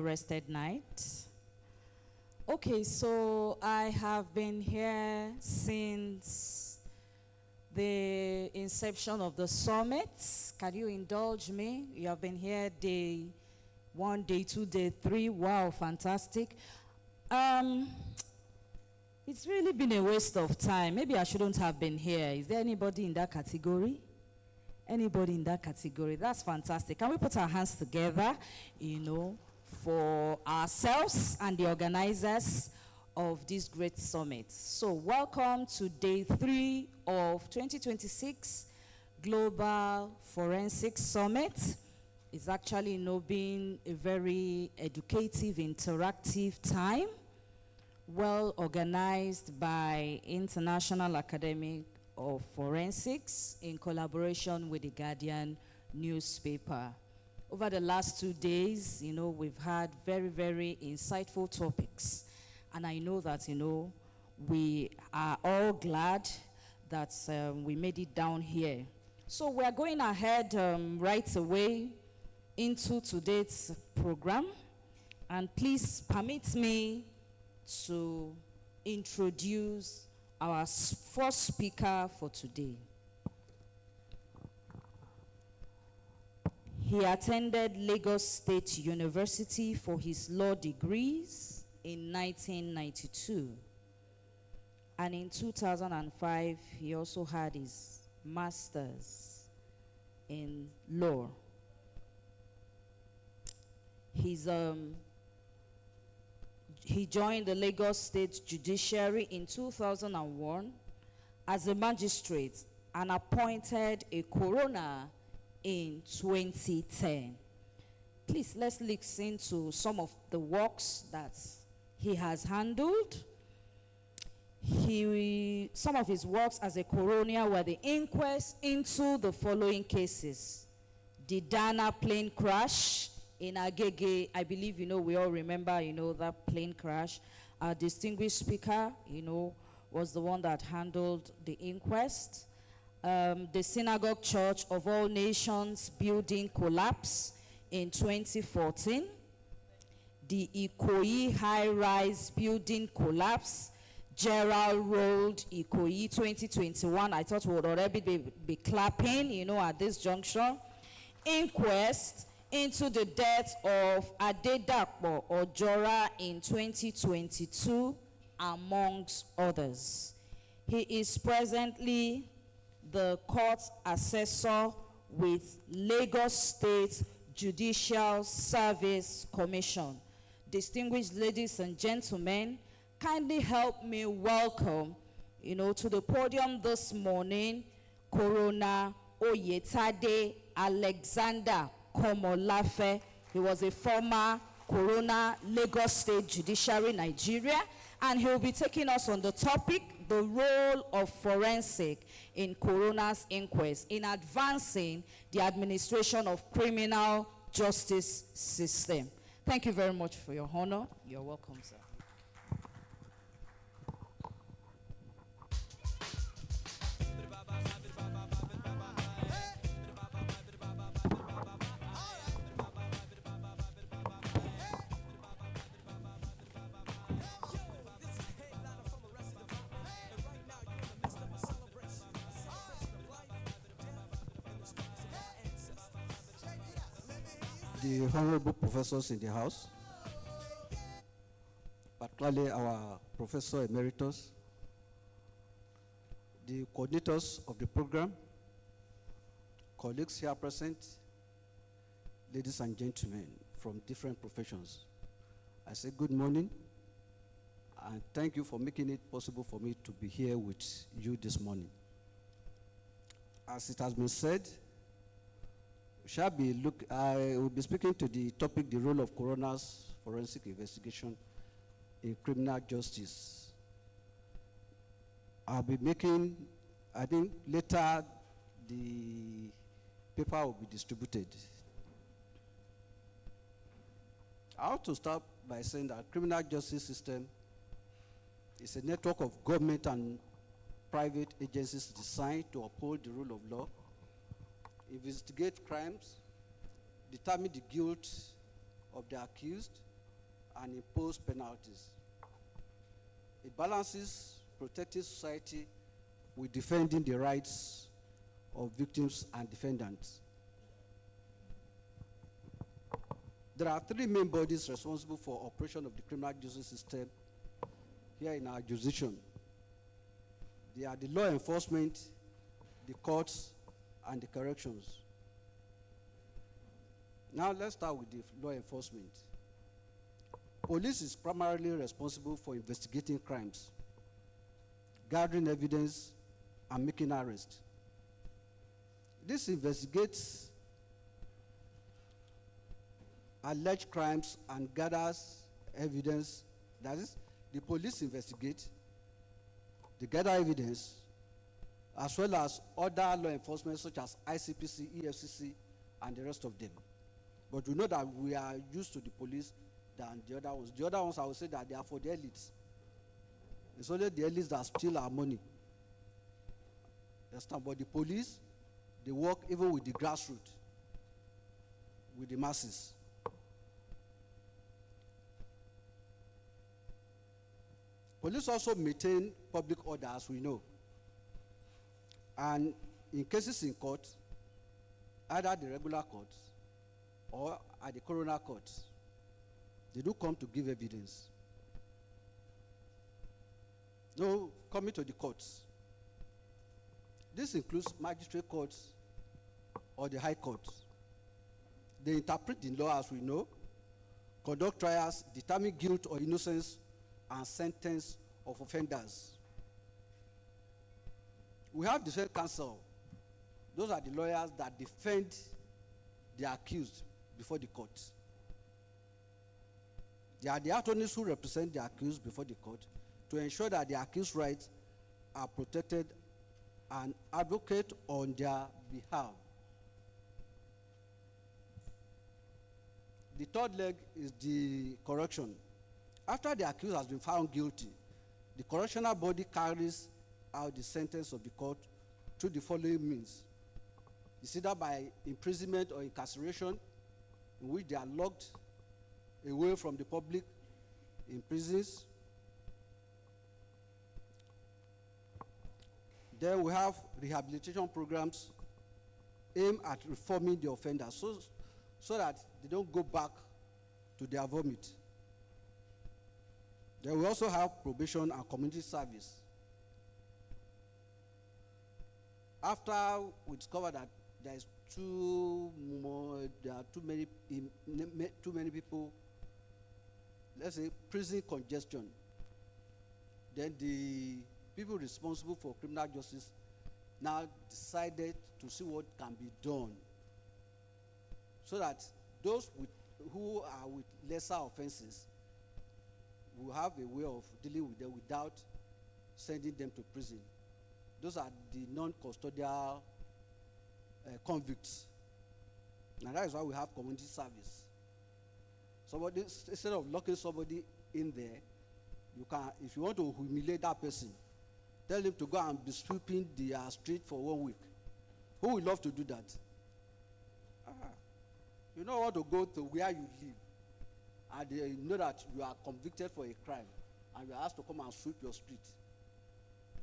well-rested night. Okay, so I have been here since the inception of the summit. Can you indulge me? You have been here day 1, day 2, day 3. Wow, fantastic. It's really been a waste of time. Maybe I shouldn't have been here. Is there anybody in that category? Anybody in that category? That's fantastic. Can we put our hands together, for ourselves and the organizers of this great summit? So welcome to day 3 of 2026 Global Forensic Summit. It's actually been a very educative, interactive time, well organized by International Academy of Forensics in collaboration with the Guardian newspaper. Over the last 2 days, we've had very, very insightful topics. And I know that, we are all glad that we made it down here. So we're going ahead right away into today's program. And please permit me to introduce our first speaker for today. He attended Lagos State University for his law degrees in 1992. And in 2005, he also had his master's in law. He joined the Lagos State Judiciary in 2001 as a magistrate and appointed a coroner in 2010. Please, let's listen to some of the works that he has handled. Some of his works as a coroner were the inquest into the following cases: the Dana plane crash in Agege. I believe, we all remember, that plane crash. Our distinguished speaker, was the one that handled the inquest. The Synagogue Church of All Nations building collapse in 2014. The Ikoyi high-rise building collapse, Gerald Road, Ikoyi, 2021. I thought we would already be clapping, at this juncture. Inquest into the death of Adedapo Ojora in 2022, amongst others. He is presently the court assessor with Lagos State Judicial Service Commission. Distinguished ladies and gentlemen, kindly help me welcome, to the podium this morning, Coroner Oyetade Alexander Komolafe. He was a former coroner, Lagos State Judiciary, Nigeria, and he will be taking us on the topic, the role of forensic in coroner's inquest in advancing the administration of criminal justice system. Thank you very much for your honor. You're welcome, sir. The honorable professors in the house, particularly our Professor Emeritus, the coordinators of the program, colleagues here present, ladies and gentlemen from different professions, I say good morning and thank you for making it possible for me to be here with you this morning. As it has been said, I will be speaking to the topic, the role of coroner's forensic investigation in criminal justice. I'll be making, I think later the paper will be distributed. I want to start by saying that criminal justice system is a network of government and private agencies designed to uphold the rule of law, investigate crimes, determine the guilt of the accused, and impose penalties. It balances protecting society with defending the rights of victims and defendants. There are three main bodies responsible for operation of the criminal justice system here in our jurisdiction. They are the law enforcement, the courts, and the corrections. Now let's start with the law enforcement. Police is primarily responsible for investigating crimes, gathering evidence, and making arrests. This investigates alleged crimes and gathers evidence. That is, the police investigate, they gather evidence, as well as other law enforcement such as ICPC, EFCC, and the rest of them. But we know that we are used to the police than the other ones. The other ones, I would say that they are for the elites. It's only the elites that steal our money. Understand? But the police, they work even with the grassroots, with the masses. Police also maintain public order, as we know. And in cases in court, either the regular courts or at the coroner courts, they do come to give evidence. So, coming to the courts, this includes magistrate courts or the high courts. They interpret the law as we know, conduct trials, determine guilt or innocence, and sentence of offenders. We have defense counsel. Those are the lawyers that defend the accused before the court. They are the attorneys who represent the accused before the court to ensure that the accused's rights are protected and advocate on their behalf. The third leg is the correction. After the accused has been found guilty, the correctional body carries out the sentence of the court through the following means. It's either by imprisonment or incarceration, in which they are locked away from the public in prisons. Then we have rehabilitation programs aimed at reforming the offenders so that they don't go back to their vomit. Then we also have probation and community service. After we discover that there are too many people, let's say prison congestion, then the people responsible for criminal justice now decided to see what can be done so that those who are with lesser offenses will have a way of dealing with them without sending them to prison. Those are the non-custodial convicts. And that is why we have community service. Somebody, instead of locking somebody in there, you can, if you want to humiliate that person, tell him to go and be sweeping the street for 1 week. Who would love to do that? You don't want to go to where you live, and you know that you are convicted for a crime, and you are asked to come and sweep your street,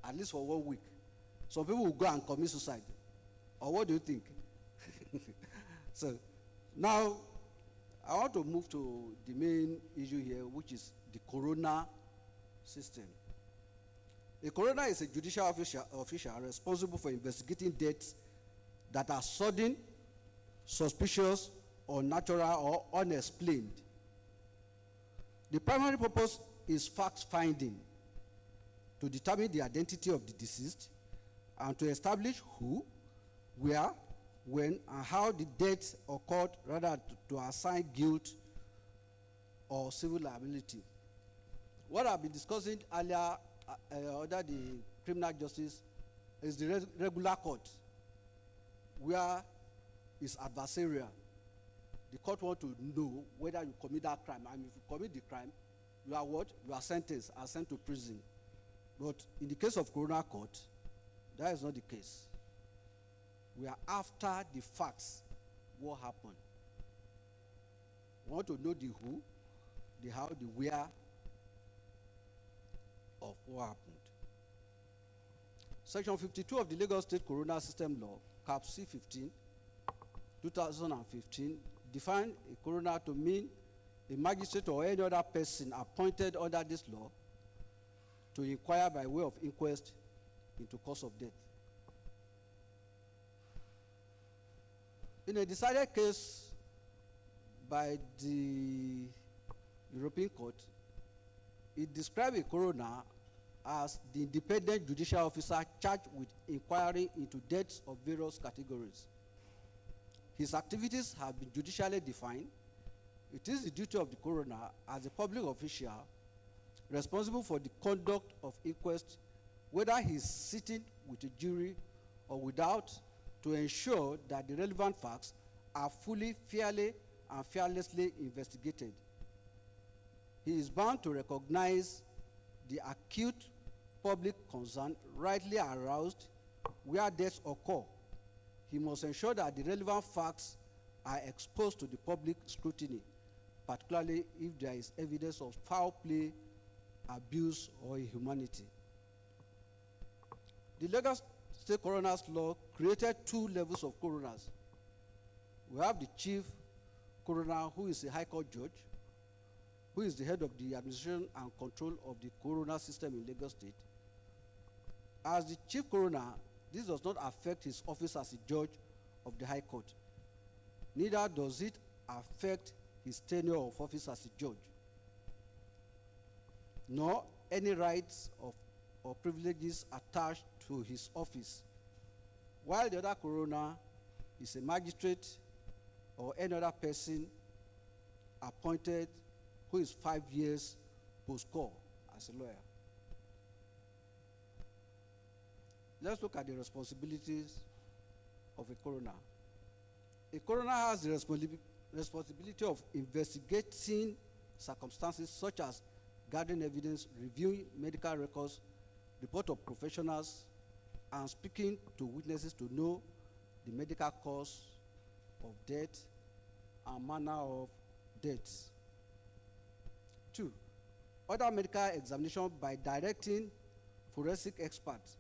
at least for 1 week. Some people will go and commit suicide. Or what do you think? So, now, I want to move to the main issue here, which is the coroner system. A coroner is a judicial official responsible for investigating deaths that are sudden, suspicious, unnatural, or unexplained. The primary purpose is fact-finding to determine the identity of the deceased and to establish who, where, when, and how the death occurred, rather to assign guilt or civil liability. What I've been discussing earlier under the criminal justice is the regular court, where it's adversarial. The court wants to know whether you commit that crime, and if you commit the crime, you are what? You are sentenced and sent to prison. But in the case of coroner court, that is not the case. We are after the facts, what happened. We want to know the who, the how, the where of what happened. Section 52 of the Lagos State Corona System Law, Cap C15, 2015, defined a coroner to mean a magistrate or any other person appointed under this law to inquire by way of inquest into cause of death. In a decided case by the European Court, it described a coroner as the independent judicial officer charged with inquiry into deaths of various categories. His activities have been judicially defined. It is the duty of the coroner as a public official responsible for the conduct of inquest, whether he is sitting with a jury or without, to ensure that the relevant facts are fully, fairly, and fearlessly investigated. He is bound to recognize the acute public concern rightly aroused where deaths occur. He must ensure that the relevant facts are exposed to the public scrutiny, particularly if there is evidence of foul play, abuse, or inhumanity. The Lagos State Coroner's Law created two levels of coroners. We have the chief coroner, who is a high court judge, who is the head of the administration and control of the coroner system in Lagos State. As the chief coroner, this does not affect his office as a judge of the high court. Neither does it affect his tenure of office as a judge, nor any rights or privileges attached to his office. While the other coroner is a magistrate or any other person appointed who is 5 years post-call as a lawyer. Let's look at the responsibilities of a coroner. A coroner has the responsibility of investigating circumstances such as gathering evidence, reviewing medical records, report of professionals, and speaking to witnesses to know the medical cause of death and manner of death. 2, other medical examination by directing forensic experts,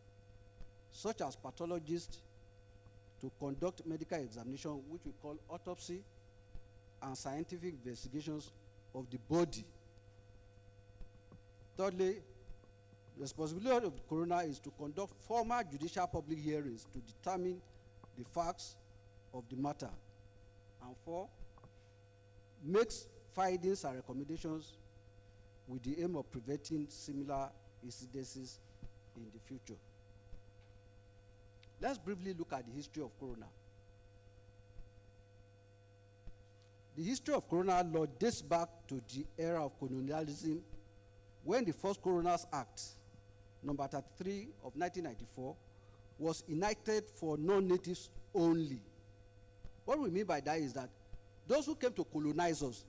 such as pathologists, to conduct medical examination, which we call autopsy, and scientific investigations of the body. Thirdly, the responsibility of the coroner is to conduct formal judicial public hearings to determine the facts of the matter. And 4, makes findings and recommendations with the aim of preventing similar incidences in the future. Let's briefly look at the history of coroner. The history of coroner law dates back to the era of colonialism, when the first Coroners Act, number 33 of 1994, was enacted for non-natives only. What we mean by that is that those who came to colonize us,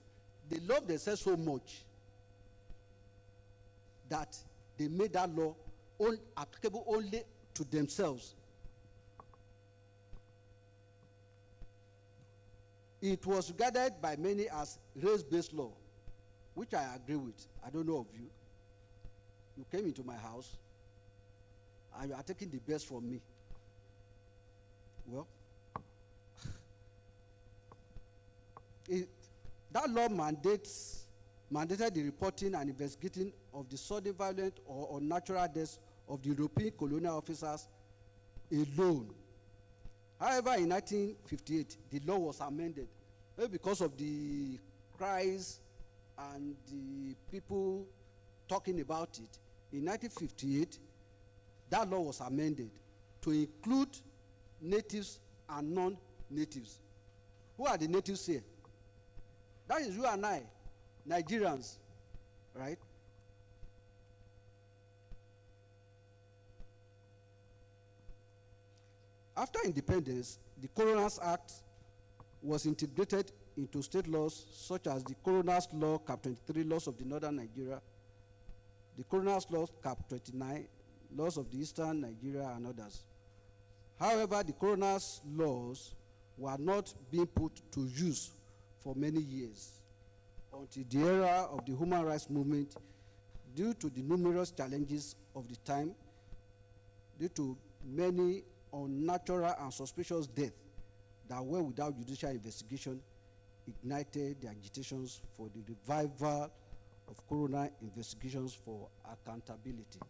they loved themselves so much that they made that law applicable only to themselves. It was regarded by many as race-based law, which I agree with. I don't know of you. You came into my house and you are taking the best from me. Well, that law mandated the reporting and investigating of the sudden violent or unnatural deaths of the European colonial officers alone. However, in 1958, the law was amended, maybe because of the cries and the people talking about it. In 1958, that law was amended to include natives and non-natives. Who are the natives here? That is you and I, Nigerians, right? After independence, the Coroners Act was integrated into state laws such as the Coroners Law, Cap 23, Laws of the Northern Nigeria, the Coroners Law, Cap 29, Laws of the Eastern Nigeria, and others. However, the Coroners Laws were not being put to use for many years until the era of the human rights movement due to the numerous challenges of the time, due to many unnatural and suspicious deaths that were without judicial investigation, ignited the agitations for the revival of coroner investigations for accountability.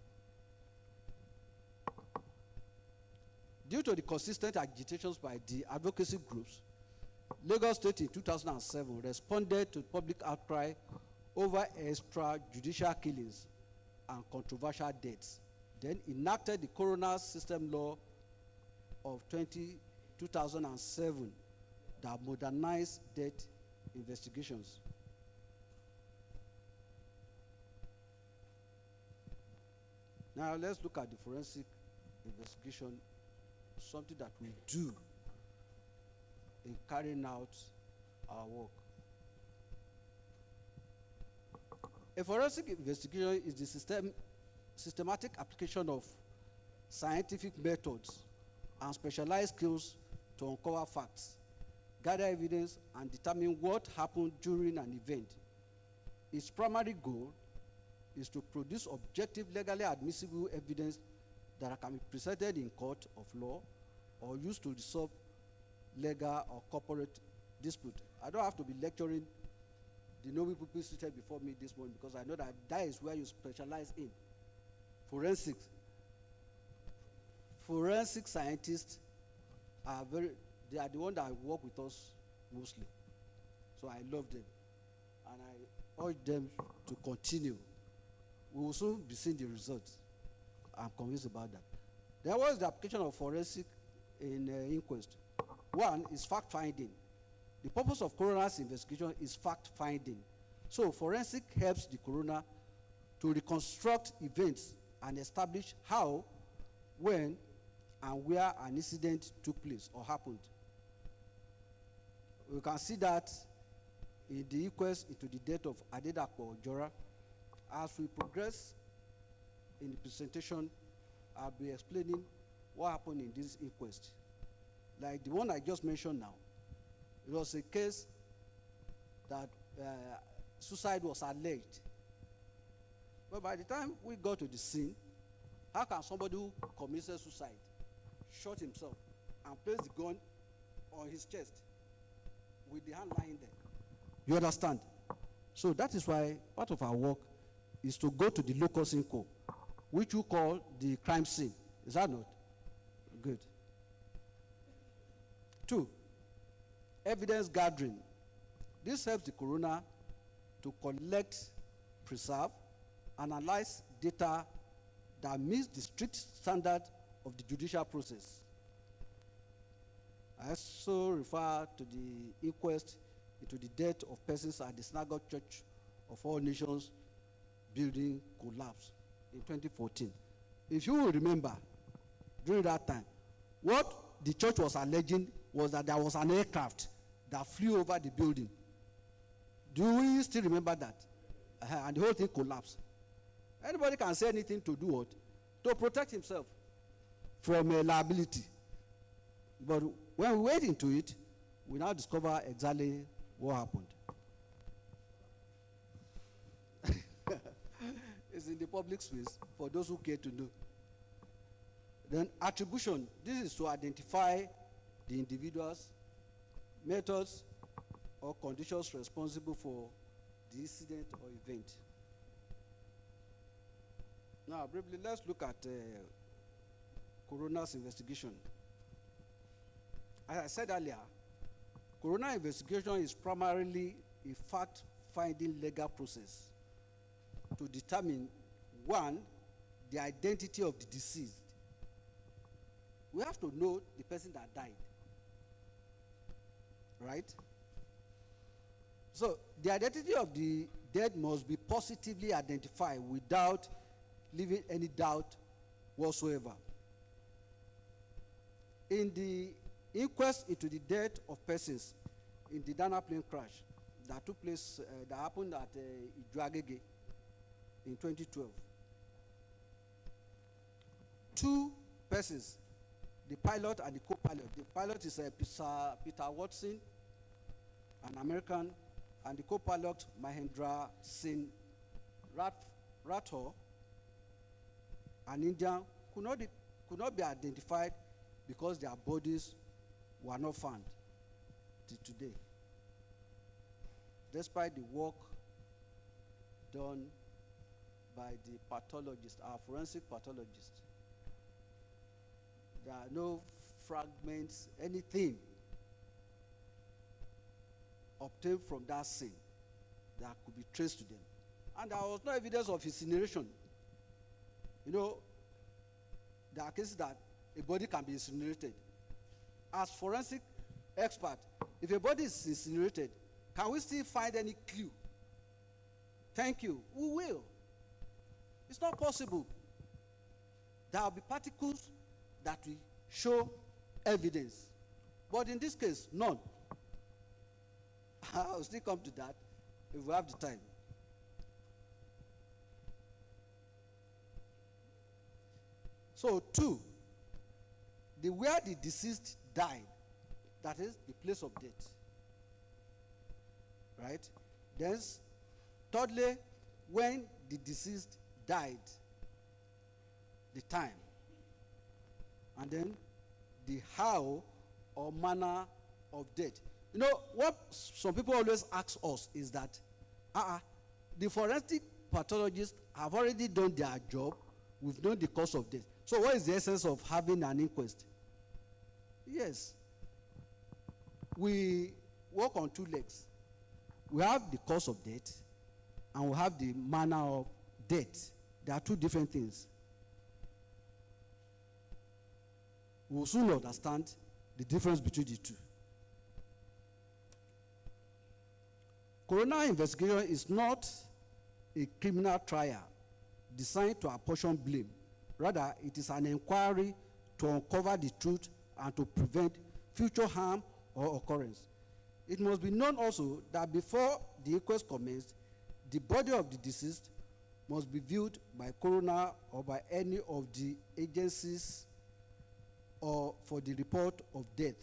Due to the consistent agitations by the advocacy groups, Lagos State in 2007 responded to public outcry over extrajudicial killings and controversial deaths, then enacted the Coroner System Law of 2007 that modernized death investigations. Now let's look at the forensic investigation, something that we do in carrying out our work. A forensic investigation is the systematic application of scientific methods and specialized skills to uncover facts, gather evidence, and determine what happened during an event. Its primary goal is to produce objective, legally admissible evidence that can be presented in court of law or used to resolve legal or corporate dispute. I don't have to be lecturing the noble people seated before me this morning, because I know that that is where you specialize in. Forensics. Forensic scientists are they are the ones that work with us mostly. So I love them. And I urge them to continue. We will soon be seeing the results. I'm convinced about that. There was the application of forensic in inquest. One is fact-finding. The purpose of coroner's investigation is fact-finding. So forensic helps the coroner to reconstruct events and establish how, when, and where an incident took place or happened. We can see that in the inquest into the death of Adedapo Ojora. As we progress in the presentation, I'll be explaining what happened in this inquest. Like the one I just mentioned now, it was a case that suicide was alleged. But by the time we got to the scene, how can somebody who committed suicide shot himself and place the gun on his chest with the hand lying there? You understand? So that is why part of our work is to go to the locus synco, which you call the crime scene. Is that not? Good. 2, evidence gathering. This helps the coroner to collect, preserve, analyze data that meets the strict standard of the judicial process. I also refer to the inquest into the death of persons at the Synagogue Church of All Nations building collapse in 2014. If you will remember, during that time, what the church was alleging was that there was an aircraft that flew over the building. Do we still remember that? And the whole thing collapsed. Anybody can say anything to do what? To protect himself from a liability. But when we went into it, we now discover exactly what happened. It's in the public space for those who care to know. Then attribution. This is to identify the individuals, methods, or conditions responsible for the incident or event. Now, briefly, let's look at coroner's investigation. As I said earlier, coroner investigation is primarily a fact-finding legal process to determine, 1, the identity of the deceased. We have to know the person that died, right? So the identity of the dead must be positively identified without leaving any doubt whatsoever. In the inquest into the death of persons in the Dana plane crash that took place, that happened at Ijuagege in 2012, 2 persons, the pilot and the co-pilot. The pilot is Peter Watson, an American, and the co-pilot Mahendra Singh Rathore, an Indian, could not be identified because their bodies were not found till today, despite the work done by the pathologist, our forensic pathologist. There are no fragments, anything obtained from that scene that could be traced to them. And there was no evidence of incineration. You know, there are cases that a body can be incinerated. As forensic expert, if a body is incinerated, can we still find any clue? Thank you. We will. It's not possible. There will be particles that will show evidence. But in this case, none. I'll still come to that if we have the time. So, 2, where the deceased died, that is the place of death. Right? Then, thirdly, when the deceased died, the time. And then the how or manner of death. You know, what some people always ask us is that the forensic pathologists have already done their job. We've known the cause of death. So what is the essence of having an inquest? Yes. We work on 2 legs. We have the cause of death and we have the manner of death. They are 2 different things. We will soon understand the difference between the 2. Coroner investigation is not a criminal trial designed to apportion blame. Rather, it is an inquiry to uncover the truth and to prevent future harm or occurrence. It must be known also that before the inquest commenced, the body of the deceased must be viewed by coroner or by any of the agencies or for the report of death.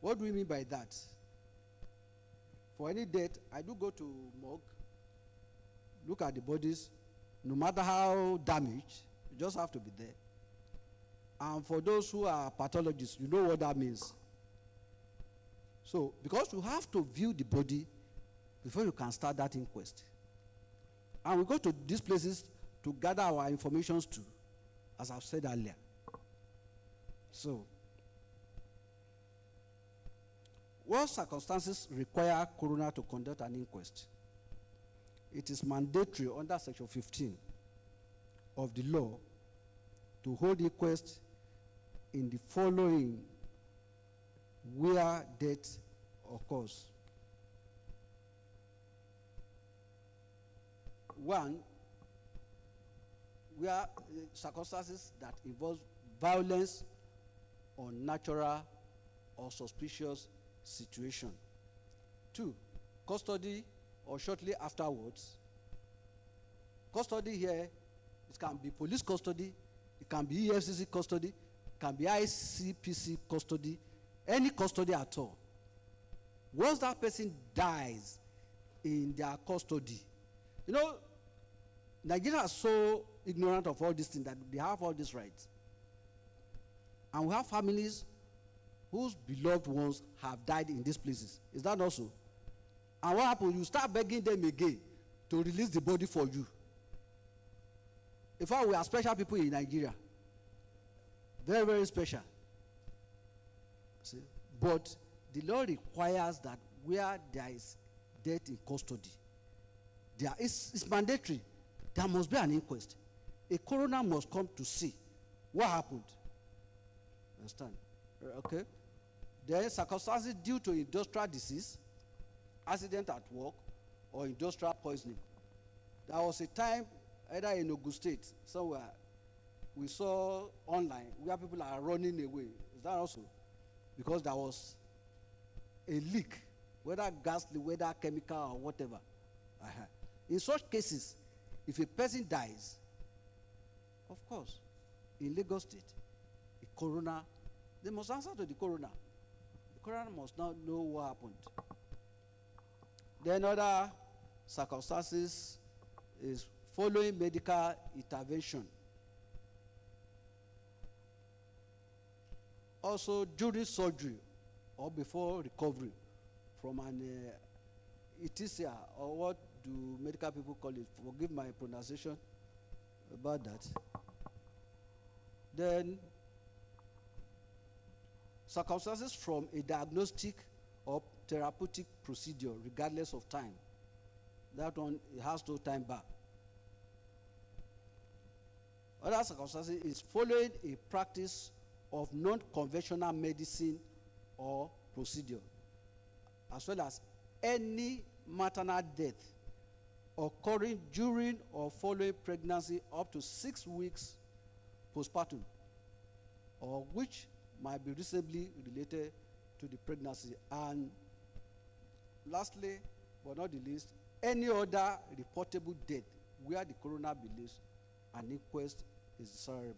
What do we mean by that? For any death, I do go to morgue, look at the bodies, no matter how damaged, you just have to be there. And for those who are pathologists, you know what that means. So, because you have to view the body before you can start that inquest. And we go to these places to gather our information too, as I've said earlier. So, what circumstances require coroner to conduct an inquest? It is mandatory under Section 15 of the law to hold inquest in the following where death occurs. 1, where circumstances that involve violence, unnatural or suspicious situation. 2, custody or shortly afterwards. Custody here, it can be police custody, it can be EFCC custody, it can be ICPC custody, any custody at all. Once that person dies in their custody, you know, Nigeria is so ignorant of all these things that they have all these rights. And we have families whose beloved ones have died in these places. Is that also? And what happens? You start begging them again to release the body for you. In fact, we are special people in Nigeria. Very, very special. See? But the law requires that where there is death in custody, it's mandatory. There must be an inquest. A coroner must come to see what happened. Understand? Okay? There are circumstances due to industrial disease, accident at work, or industrial poisoning. There was a time, either in Ogun State, somewhere, we saw online where people are running away. Is that also? Because there was a leak, whether gas, whether chemical, or whatever. In such cases, if a person dies, of course, in Lagos State, a coroner, they must answer to the coroner. The coroner must not know what happened. Then other circumstances is following medical intervention. Also during surgery or before recovery from an itesia, or what do medical people call it? Forgive my pronunciation about that. Then circumstances from a diagnostic or therapeutic procedure regardless of time. That one, it has no time bar. Other circumstances is following a practice of non-conventional medicine or procedure, as well as any maternal death occurring during or following pregnancy up to 6 weeks postpartum, or which might be reasonably related to the pregnancy. And lastly, but not the least, any other reportable death where the coroner believes an inquest is desirable.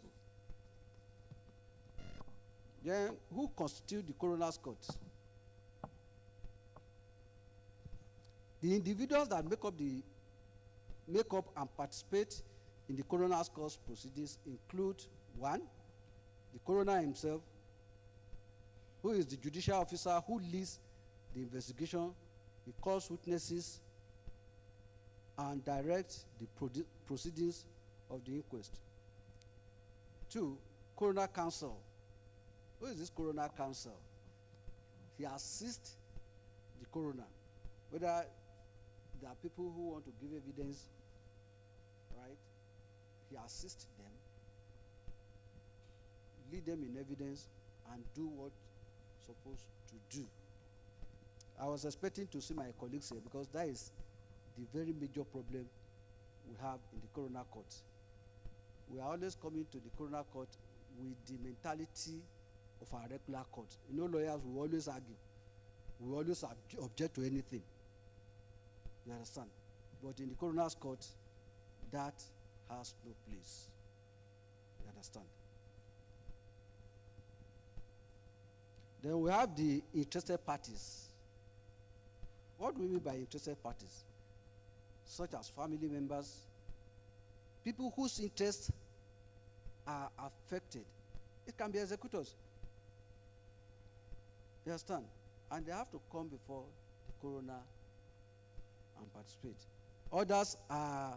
Then, who constitute the coroner's court? The individuals that make up and participate in the coroner's court proceedings include: 1, the coroner himself, who is the judicial officer who leads the investigation, he calls witnesses, and directs the proceedings of the inquest. 2, coroner counsel. Who is this coroner counsel? He assists the coroner, whether there are people who want to give evidence, right? He assists them, lead them in evidence, and do what supposed to do. I was expecting to see my colleagues here, because that is the very major problem we have in the coroner court. We are always coming to the coroner court with the mentality of our regular court. You know, lawyers will always argue. We always object to anything. You understand? But in the coroner's court, that has no place. You understand? Then we have the interested parties. What do we mean by interested parties? Such as family members, people whose interests are affected. It can be executors. You understand? And they have to come before the coroner and participate. Others are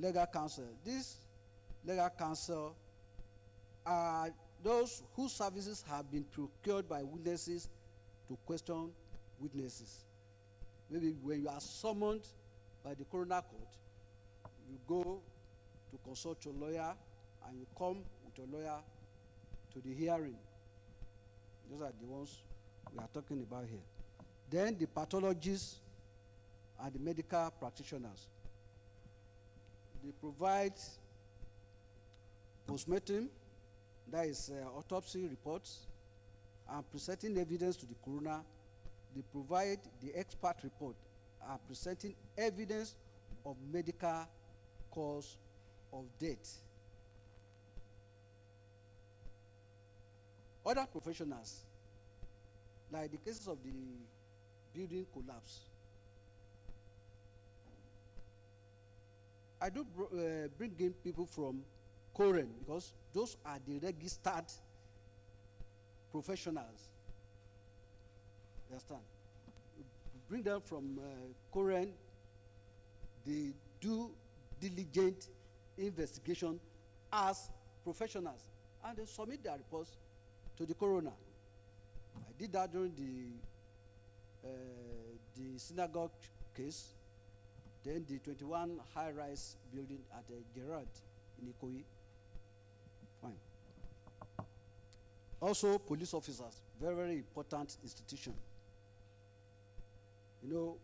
legal counsel. These legal counsel are those whose services have been procured by witnesses to question witnesses. Maybe when you are summoned by the coroner court, you go to consult your lawyer, and you come with your lawyer to the hearing. Those are the ones we are talking about here. Then the pathologists and the medical practitioners. They provide postmortem, that is autopsy reports, and presenting evidence to the coroner. They provide the expert report and presenting evidence of medical cause of death. Other professionals, like the cases of the building collapse, I do bring in people from Koren, because those are the registered professionals. You understand? Bring them from Koren. They do diligent investigation as professionals, and they submit their reports to the coroner. I did that during the synagogue case, then the 21 high-rise building at Gerard in Ikoyi. Fine. Also, police officers, very, very important institution. You know,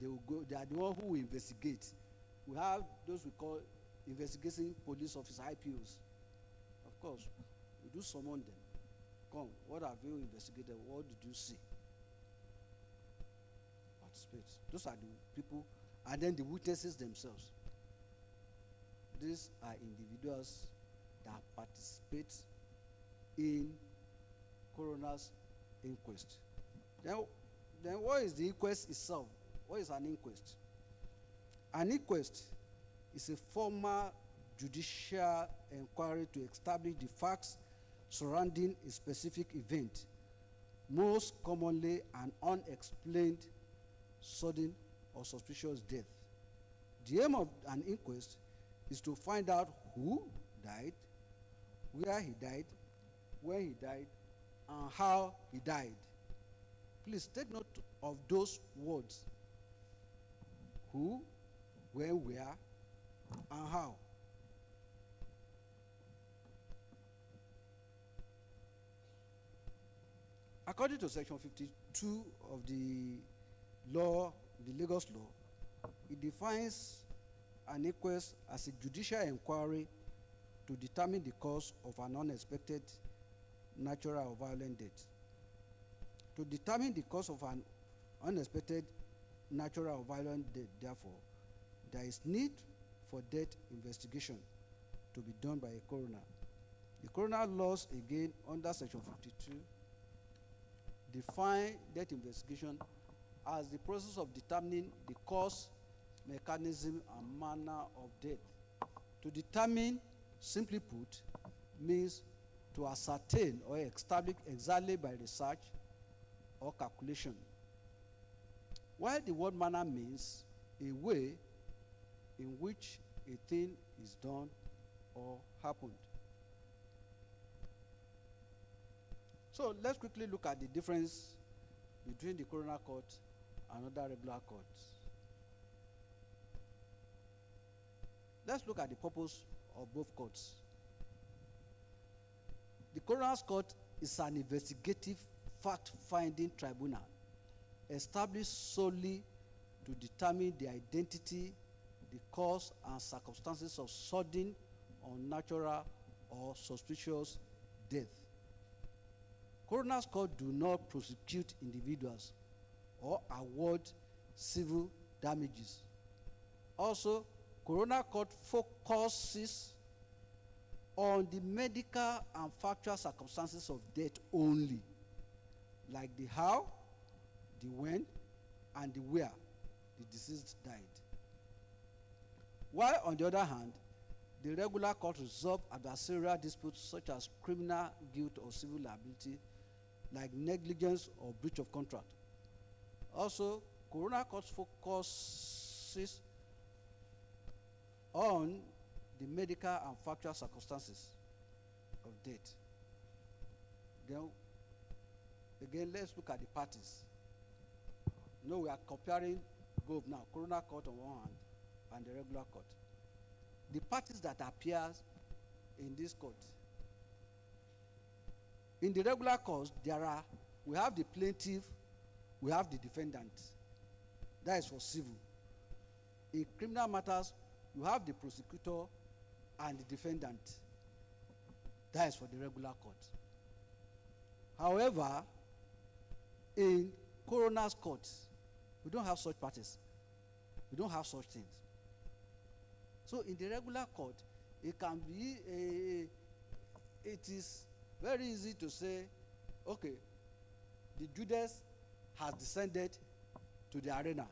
they are the one who will investigate. We have those we call investigating police officers, IPOs. Of course, we do summon them. Come, what have you investigated? What did you see? Participate. Those are the people, and then the witnesses themselves. These are individuals that participate in coroner's inquest. Then Then what is the inquest itself? What is an inquest? An inquest is a formal judicial inquiry to establish the facts surrounding a specific event, most commonly an unexplained, sudden, or suspicious death. The aim of an inquest is to find out who died, where he died, when he died, and how he died. Please take note of those words: who, when, where, and how. According to Section 52 of the law, the Lagos law, it defines an inquest as a judicial inquiry to determine the cause of an unexpected natural or violent death. To determine the cause of an unexpected natural or violent death, therefore, there is need for death investigation to be done by a coroner. The coroner laws, again, under Section 52, define death investigation as the process of determining the cause, mechanism, and manner of death. To determine, simply put, means to ascertain or establish exactly by research or calculation. While the word manner means a way in which a thing is done or happened. So let's quickly look at the difference between the coroner court and other regular courts. Let's look at the purpose of both courts. The coroner's court is an investigative fact-finding tribunal established solely to determine the identity, the cause, and circumstances of sudden, unnatural, or suspicious death. Coroner's court do not prosecute individuals or award civil damages. Also, coroner court focuses on the medical and factual circumstances of death only, like the how, the when, and the where the deceased died. While on the other hand, the regular court resolve adversarial disputes such as criminal guilt or civil liability, like negligence or breach of contract. Also, coroner court focuses on the medical and factual circumstances of death. Then, again, let's look at the parties. No, we are comparing both now, coroner court on one hand and the regular court. The parties that appears in this court. In the regular court, we have the plaintiff, we have the defendant. That is for civil. In criminal matters, you have the prosecutor and the defendant. That is for the regular court. However, in coroner's court, we don't have such parties. We don't have such things. So in the regular court, it can be it is very easy to say, okay, the Judas has descended to the arena.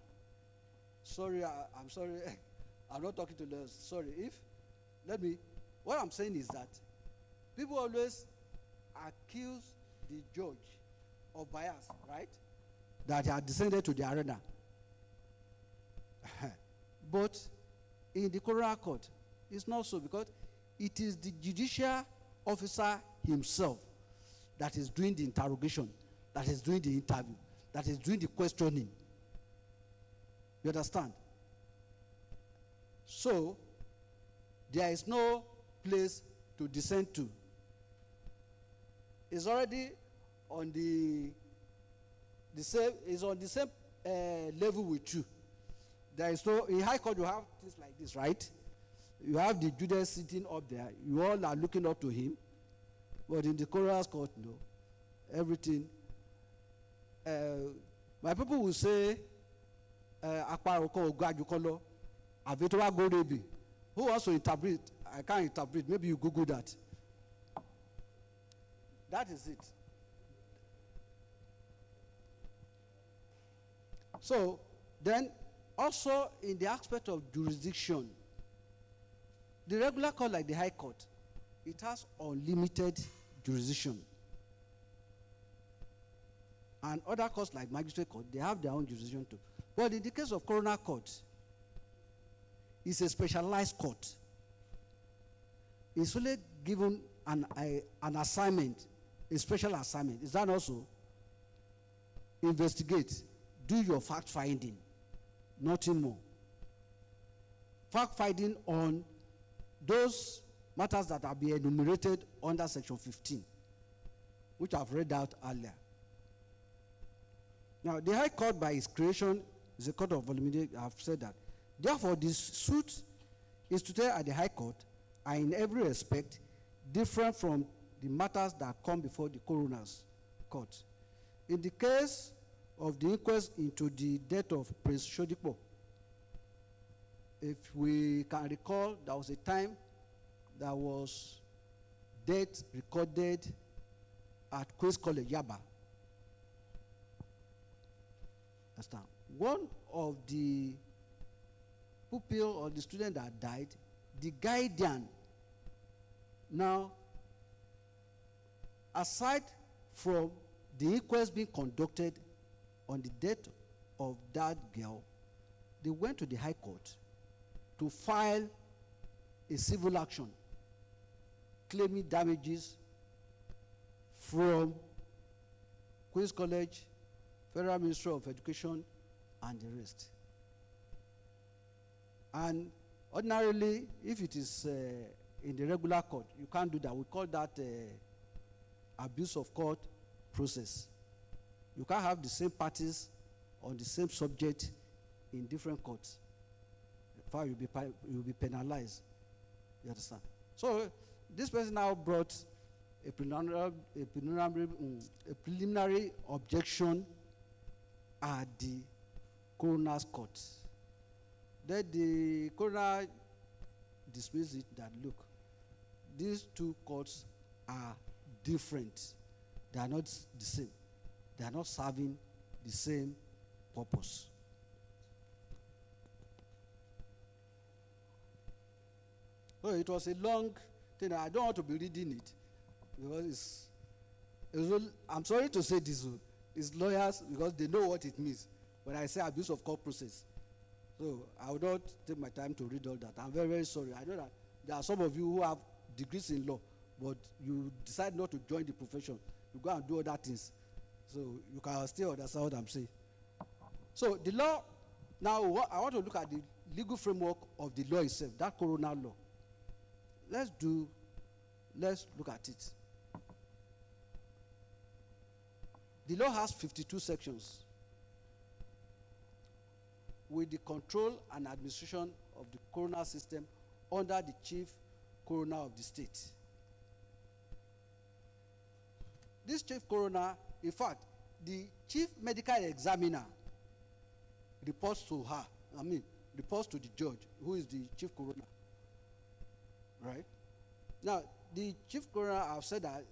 Sorry, I'm sorry, I'm not talking to lawyers. Sorry, what I'm saying is that people always accuse the judge of bias, right? That he had descended to the arena. But in the coroner court, it's not so, because it is the judicial officer himself that is doing the interrogation, that is doing the interview, that is doing the questioning. You understand? So, there is no place to descend to. It's already on the same, it's on the same level with you. There is no, in high court you have things like this, right? You have the judge sitting up there. You all are looking up to him. But in the coroner's court, no. Everything. My people will say, Aparoko Ogajukolo, Avitowa Gorebi. Who wants to interpret? I can't interpret. Maybe you Google that. That is it. So then also in the aspect of jurisdiction, the regular court like the High Court, it has unlimited jurisdiction. And other courts like Magistrate Court, they have their own jurisdiction too. But in the case of Coroner Court, it's a specialized court. It's only given an assignment, a special assignment. Is that also? Investigate, do your fact finding, nothing more. Fact finding on those matters that have been enumerated under Section 15, which I've read out earlier. Now, the High Court, by its creation, is a court of volume. I've said that. Therefore, this suit is today at the High Court are in every respect different from the matters that come before the coroner's court. In the case of the inquest into the death of Prince Shodipo, if we can recall, there was a time there was death recorded at Queen's College, Yaba. Understand? One of the pupil or the student that died, the guardian now, aside from the inquest being conducted on the death of that girl, they went to the High Court to file a civil action claiming damages from Queen's College, Federal Ministry of Education, and the rest. And ordinarily, if it is in the regular court, you can't do that. We call that abuse of court process. You can't have the same parties on the same subject in different courts. In fact, you'll be penalized. You understand? So this person now brought a preliminary objection at the coroner's court. Then the coroner dismissed it that, look, these two courts are different. They are not the same. They are not serving the same purpose. So it was a long thing. I don't want to be reading it because I'm sorry to say this, it's lawyers because they know what it means when I say abuse of court process. So I will not take my time to read all that. I'm very, very sorry. I know that there are some of you who have degrees in law, but you decide not to join the profession. You go and do other things. So you can still understand what I'm saying. So the law, now I want to look at the legal framework of the law itself, that coroner law. Let's look at it. The law has 52 sections with the control and administration of the coroner system under the chief coroner of the state. This chief coroner, in fact, the chief medical examiner reports to her, reports to the judge, who is the chief coroner. Right? Now, the chief coroner, I've said that,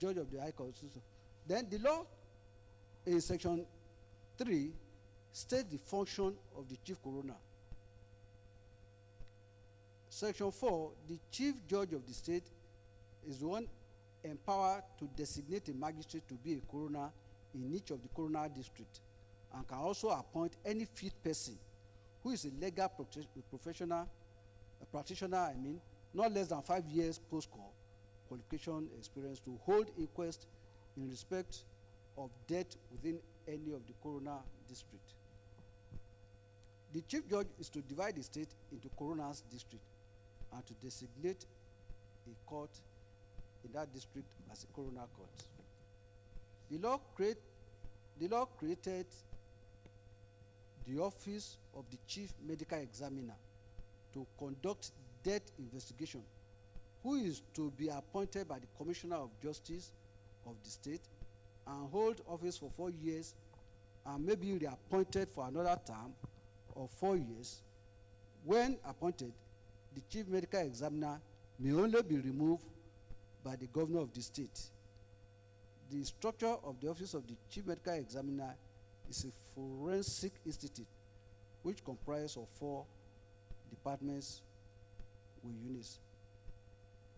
judge of the High Court. Then the law in section 3 states the function of the chief coroner. Section 4, the chief judge of the state is the one empowered to designate a magistrate to be a coroner in each of the coroner district and can also appoint any fit person who is a legal practitioner, not less than 5 years post-qualification experience to hold inquest in respect of death within any of the coroner district. The chief judge is to divide the state into coroners district and to designate a court in that district as a coroner court. The law created the office of the chief medical examiner to conduct death investigation, who is to be appointed by the Commissioner of Justice of the state and hold office for 4 years and may be reappointed for another term of 4 years. When appointed, the chief medical examiner may only be removed by the governor of the state. The structure of the office of the chief medical examiner is a forensic institute which comprises of 4 departments with units.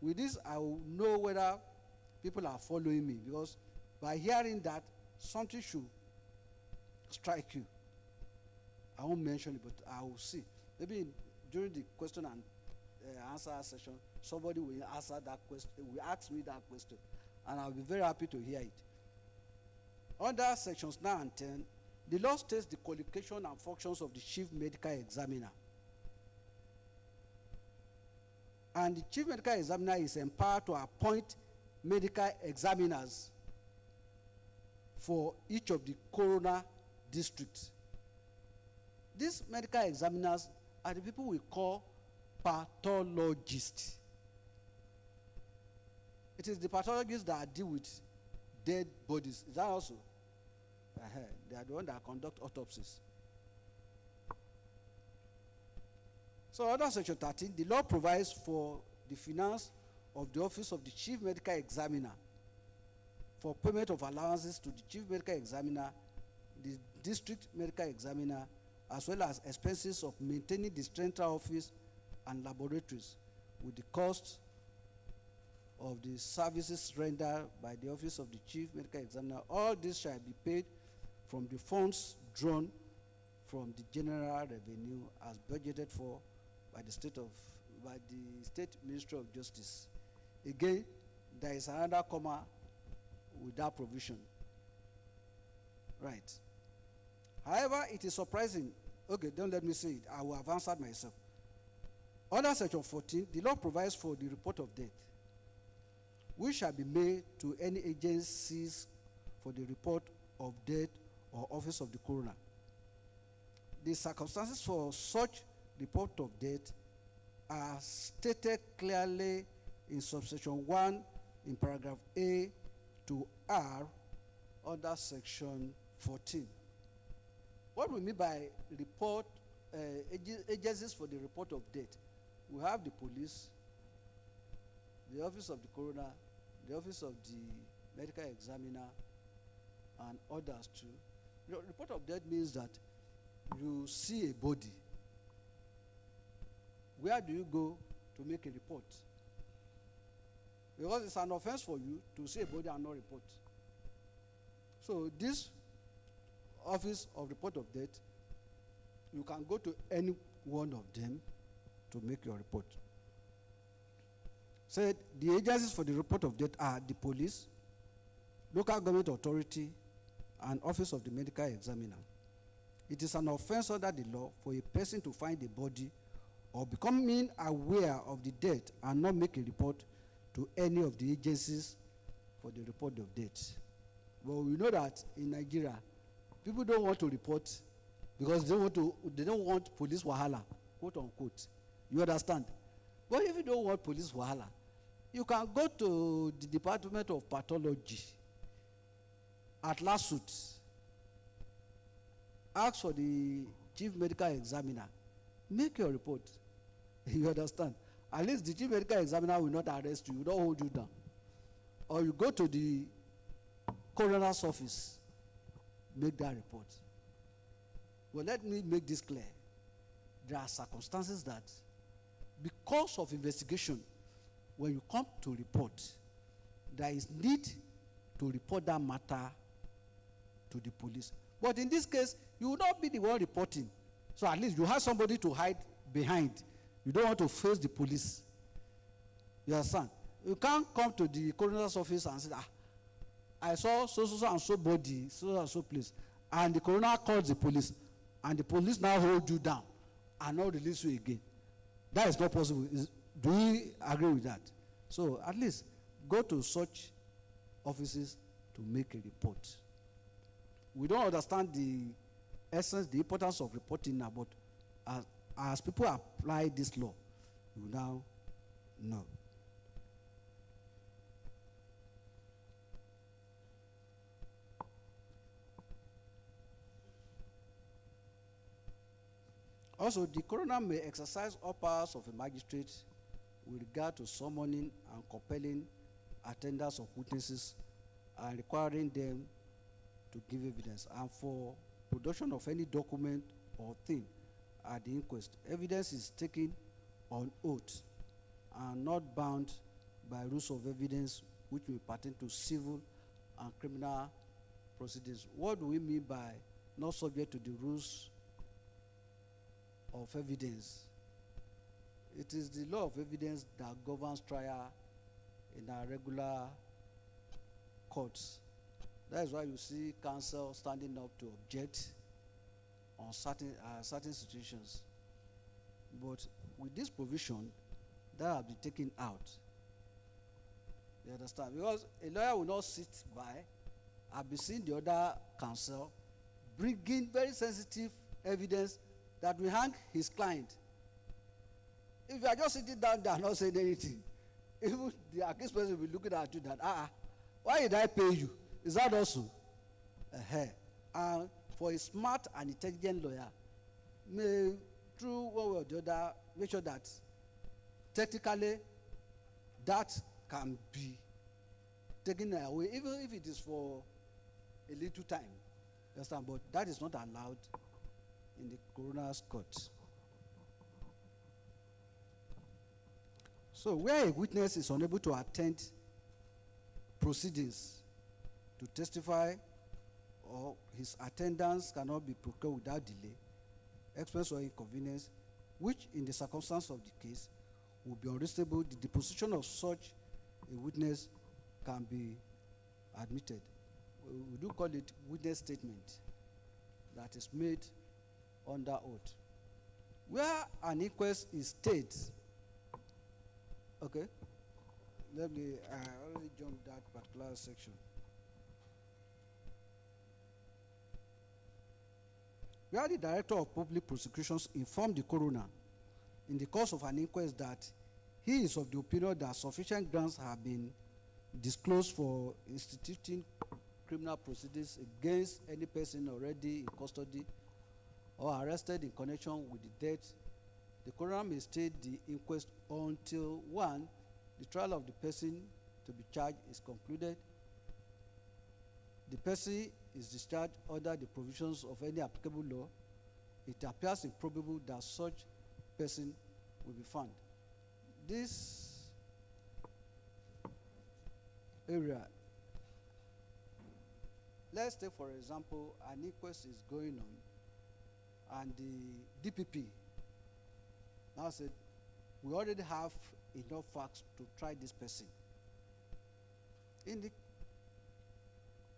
With this, I will know whether people are following me, because by hearing that, something should strike you. I won't mention it, but I will see. Maybe during the question and answer session, somebody will answer that question, will ask me that question, and I'll be very happy to hear it. Under sections 9 and 10, the law states the qualification and functions of the chief medical examiner. And the chief medical examiner is empowered to appoint medical examiners for each of the coroner districts. These medical examiners are the people we call pathologists. It is the pathologists that deal with dead bodies. Is that also? They are the ones that conduct autopsies. So under section 13, the law provides for the finance of the office of the chief medical examiner for payment of allowances to the chief medical examiner, the district medical examiner, as well as expenses of maintaining the central office and laboratories, with the cost of the services rendered by the office of the chief medical examiner. All this shall be paid from the funds drawn from the general revenue as budgeted for by the state Ministry of Justice. Again, there is another comma with that provision. Right. However, it is surprising. Okay, don't let me say it. I will have answered myself. Under section 14, the law provides for the report of death, which shall be made to any agencies for the report of death or office of the coroner. The circumstances for such report of death are stated clearly in subsection 1 in paragraph A to R under section 14. What we mean by report, agencies for the report of death, we have the police, the office of the coroner, the office of the medical examiner, and others too. You know, report of death means that you see a body. Where do you go to make a report? Because it's an offense for you to see a body and not report. So this office of report of death, you can go to any one of them to make your report. Said the agencies for the report of death are the police, local government authority, and office of the medical examiner. It is an offense under the law for a person to find a body or becoming aware of the death and not make a report to any of the agencies for the report of death. But we know that in Nigeria, people don't want to report because they don't want police wahala, quote unquote. You understand? But if you don't want police wahala, you can go to the Department of Pathology at lawsuit. Ask for the chief medical examiner. Make your report. You understand? At least the chief medical examiner will not arrest you, will not hold you down. Or you go to the coroner's office, make that report. Well, let me make this clear. There are circumstances that, because of investigation, when you come to report, there is need to report that matter to the police. But in this case, you will not be the one reporting. So at least you have somebody to hide behind. You don't want to face the police. You understand? You can't come to the coroner's office and say, I saw so and so body, so and so place. And the coroner calls the police. And the police now hold you down and not release you again. That is not possible. Do we agree with that? So at least go to such offices to make a report. We don't understand the essence, the importance of reporting now, but as people apply this law, you now know. Also, the coroner may exercise all powers of a magistrate with regard to summoning and compelling attendance of witnesses and requiring them to give evidence. And for production of any document or thing at the inquest, evidence is taken on oath and not bound by rules of evidence which may pertain to civil and criminal proceedings. What do we mean by not subject to the rules of evidence? It is the law of evidence that governs trial in our regular courts. That is why you see counsel standing up to object on certain situations. But with this provision, that have been taken out. You understand? Because a lawyer will not sit by. I've been seeing the other counsel bringing very sensitive evidence that will hang his client. If you are just sitting down there and not saying anything, even the accused person will be looking at you that, why did I pay you? Is that also? And for a smart and intelligent lawyer, may, through one way or the other, make sure that technically that can be taken away, even if it is for a little time. Understand? But that is not allowed in the coroner's court. So where a witness is unable to attend proceedings to testify, or his attendance cannot be procured without delay, expense or inconvenience, which in the circumstance of the case will be unreasonable, the deposition of such a witness can be admitted. We do call it witness statement that is made under oath. Where an inquest is stayed, okay, let me already jump that particular section. Where the director of public prosecutions informed the coroner in the course of an inquest that he is of the opinion that sufficient grounds have been disclosed for instituting criminal proceedings against any person already in custody or arrested in connection with the death, the coroner may stay the inquest until 1, the trial of the person to be charged is concluded, the person is discharged under the provisions of any applicable law, it appears improbable that such person will be found. This area, let's take for example, an inquest is going on and the DPP now said, we already have enough facts to try this person. In the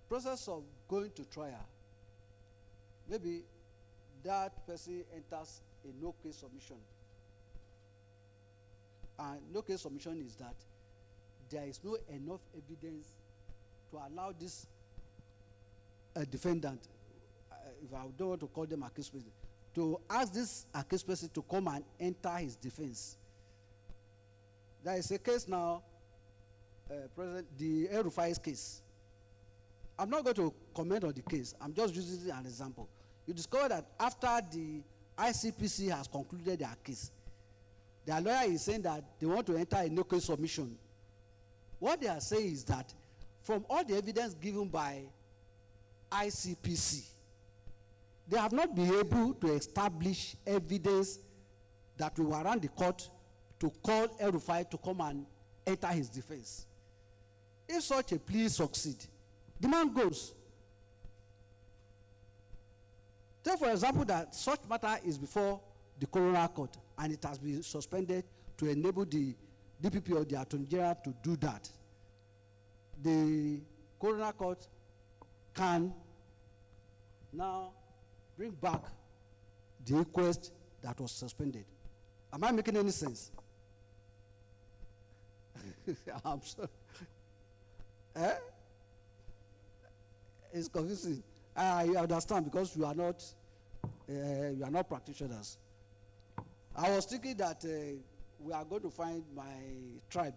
process of going to trial, maybe that person enters a no case submission. And no case submission is that there is no enough evidence to allow this defendant, if I don't want to call them accused person, to ask this accused person to come and enter his defense. There is a case now, President, the El-Rufai's case. I'm not going to comment on the case. I'm just using it as an example. You discover that after the ICPC has concluded their case, their lawyer is saying that they want to enter a no case submission. What they are saying is that from all the evidence given by ICPC, they have not been able to establish evidence that will warrant the court to call El-Rufai to come and enter his defense. If such a plea succeeds, the man goes. Take for example that such matter is before the coroner court and it has been suspended to enable the DPP or the Attorney General to do that. The coroner court can now bring back the inquest that was suspended. Am I making any sense? I'm sorry. It's confusing. You understand because you are not practitioners. I was thinking that we are going to find my tribe.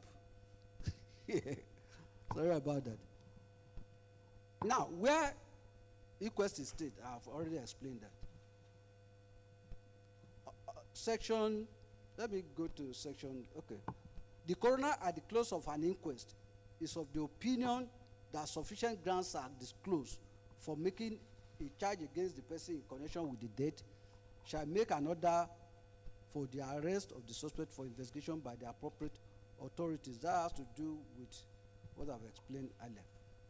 Sorry about that. Now, where inquest is state, I've already explained that. Section, let me go to section, okay. The coroner at the close of an inquest is of the opinion that sufficient grounds are disclosed for making a charge against the person in connection with the death shall make an order for the arrest of the suspect for investigation by the appropriate authorities. That has to do with what I've explained earlier.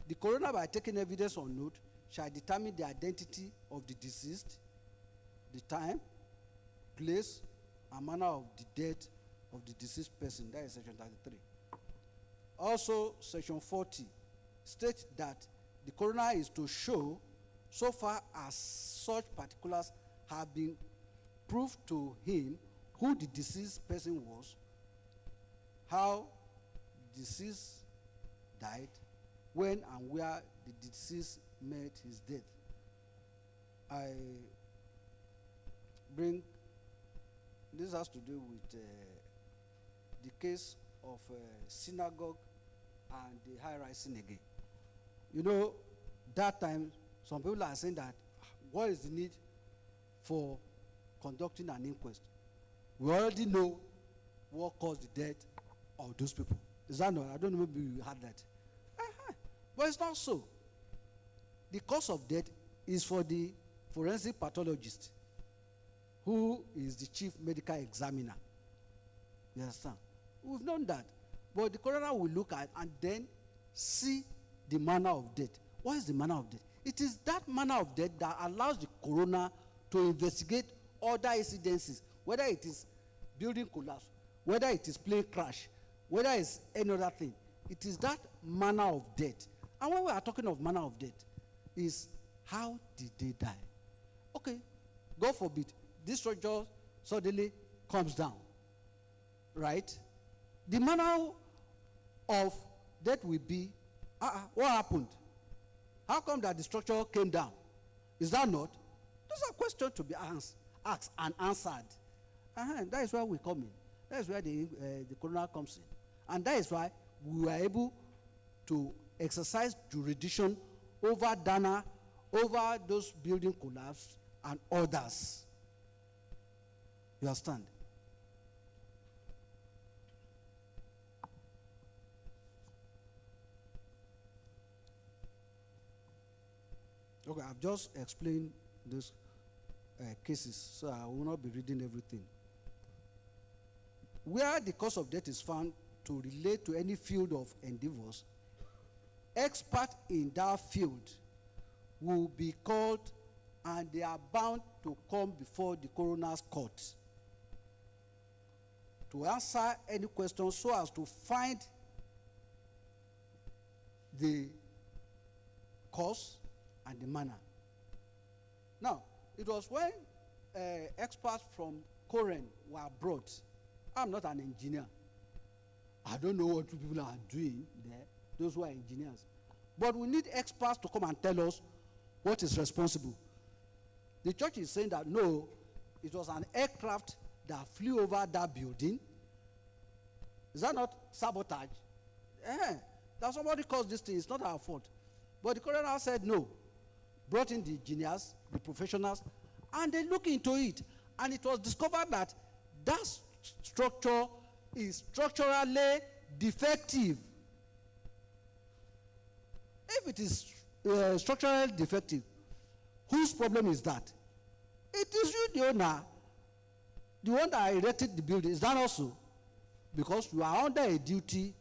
The coroner, by taking evidence on note, shall determine the identity of the deceased, the time, place, and manner of the death of the deceased person. That is section 33. Also, section 40 states that the coroner is to show, so far as such particulars have been proved to him, who the deceased person was, how the deceased died, when and where the deceased met his death. I bring, this has to do with the case of synagogue and the high rising again. You know, that time, some people are saying that, what is the need for conducting an inquest? We already know what caused the death of those people. Is that not? I don't know, maybe you had that. But it's not so. The cause of death is for the forensic pathologist, who is the chief medical examiner. You understand? We've known that. But the coroner will look at and then see the manner of death. What is the manner of death? It is that manner of death that allows the coroner to investigate other incidences, whether it is building collapse, whether it is plane crash, whether it's any other thing. It is that manner of death. And when we are talking of manner of death, is how did they die? Okay, God forbid, this structure suddenly comes down, right? The manner of death will be, what happened? How come that the structure came down? Is that not? Those are questions to be asked and answered. That is why we come in. That is where the coroner comes in. And that is why we were able to exercise jurisdiction over Dana, over those building collapse and others. You understand? Okay, I've just explained those cases, so I will not be reading everything. Where the cause of death is found to relate to any field of endeavors, expert in that field will be called, and they are bound to come before the coroner's court to answer any question so as to find the cause and the manner. Now, it was when experts from Koren were brought. I'm not an engineer. I don't know what people are doing there, those who are engineers. But we need experts to come and tell us what is responsible. The church is saying that no, it was an aircraft that flew over that building. Is that not sabotage? That somebody caused this thing, it's not our fault. But the coroner said no. Brought in the engineers, the professionals, and they look into it. And it was discovered that that structure is structurally defective. If it is structurally defective, whose problem is that? It is you, the owner, the one that erected the building. Is that also? Because you are under a duty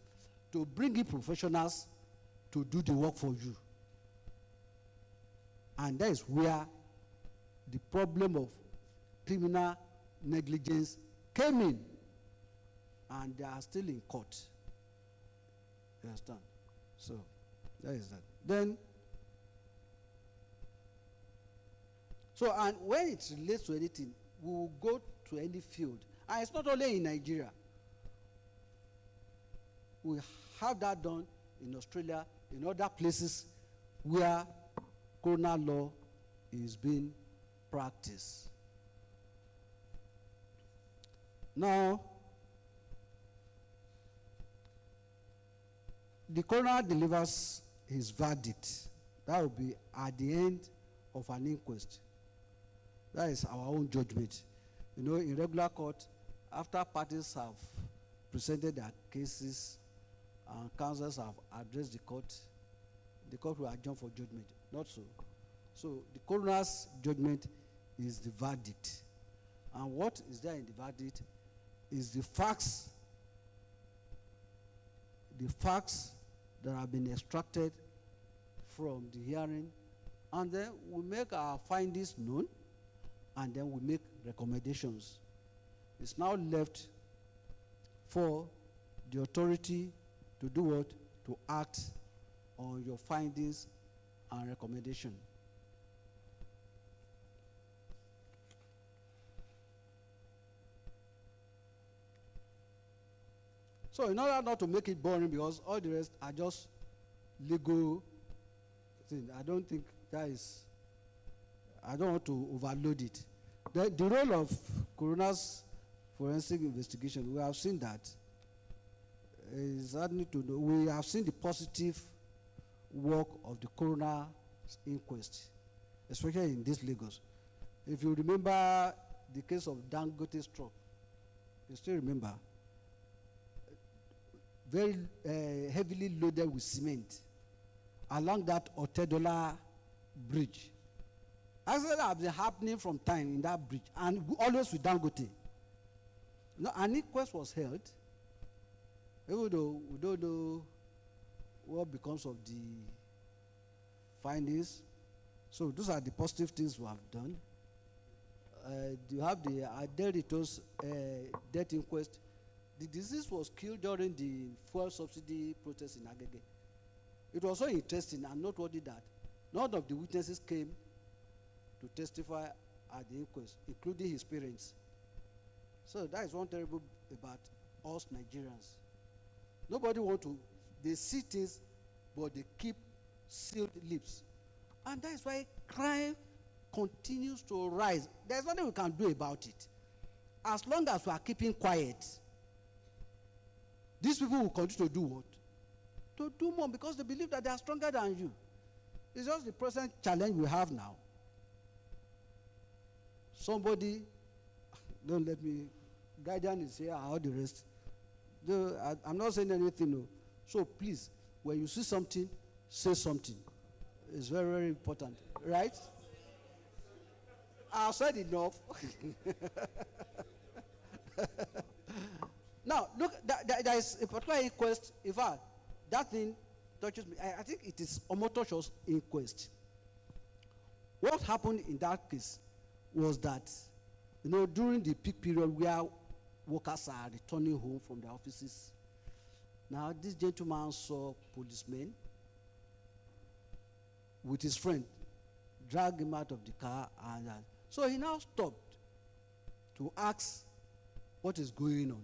to bring in professionals to do the work for you. And that is where the problem of criminal negligence came in. And they are still in court. You understand? So, that is that. Then, so, and when it relates to anything, we will go to any field. And it's not only in Nigeria. We have that done in Australia, in other places where criminal law is being practiced. Now, the coroner delivers his verdict. That will be at the end of an inquest. That is our own judgment. You know, in regular court, after parties have presented their cases and counsels have addressed the court will adjourn for judgment. Not so. So the coroner's judgment is the verdict. And what is there in the verdict is the facts that have been extracted from the hearing, and then we make our findings known, and then we make recommendations. It's now left for the authority to do what? To act on your findings and recommendation. So in order not to make it boring, because all the rest are just legal things, I don't think that is, I don't want to overload it. The role of coroner's forensic investigation, we have seen that. Is need to know. We have seen the positive work of the coroner's inquest, especially in this Lagos. If you remember the case of Dangote's truck, you still remember, very heavily loaded with cement along that Otedola bridge. Accidents have been happening from time in that bridge, and always with Dangote. No, an inquest was held, even though we don't know what becomes of the findings. So those are the positive things we have done. You have the Adelito's death inquest. The deceased was killed during the fuel subsidy protest in Agege. It was so interesting and noteworthy that none of the witnesses came to testify at the inquest, including his parents. So that is one terrible about us Nigerians. Nobody want to, they see things, but they keep sealed lips. And that is why crime continues to rise. There's nothing we can do about it. As long as we are keeping quiet, these people will continue to do what? To do more, because they believe that they are stronger than you. It's just the present challenge we have now. Somebody, don't let me, guardian is here, all the rest. I'm not saying anything, no. So please, when you see something, say something. It's very, very important, right? I've said enough. Now, look, there is a particular inquest. In fact, that thing touches me. I think it is Omotosho's inquest. What happened in that case was that, during the peak period where workers are returning home from their offices, now this gentleman saw policemen with his friend, drag him out of the car, and so he now stopped to ask what is going on.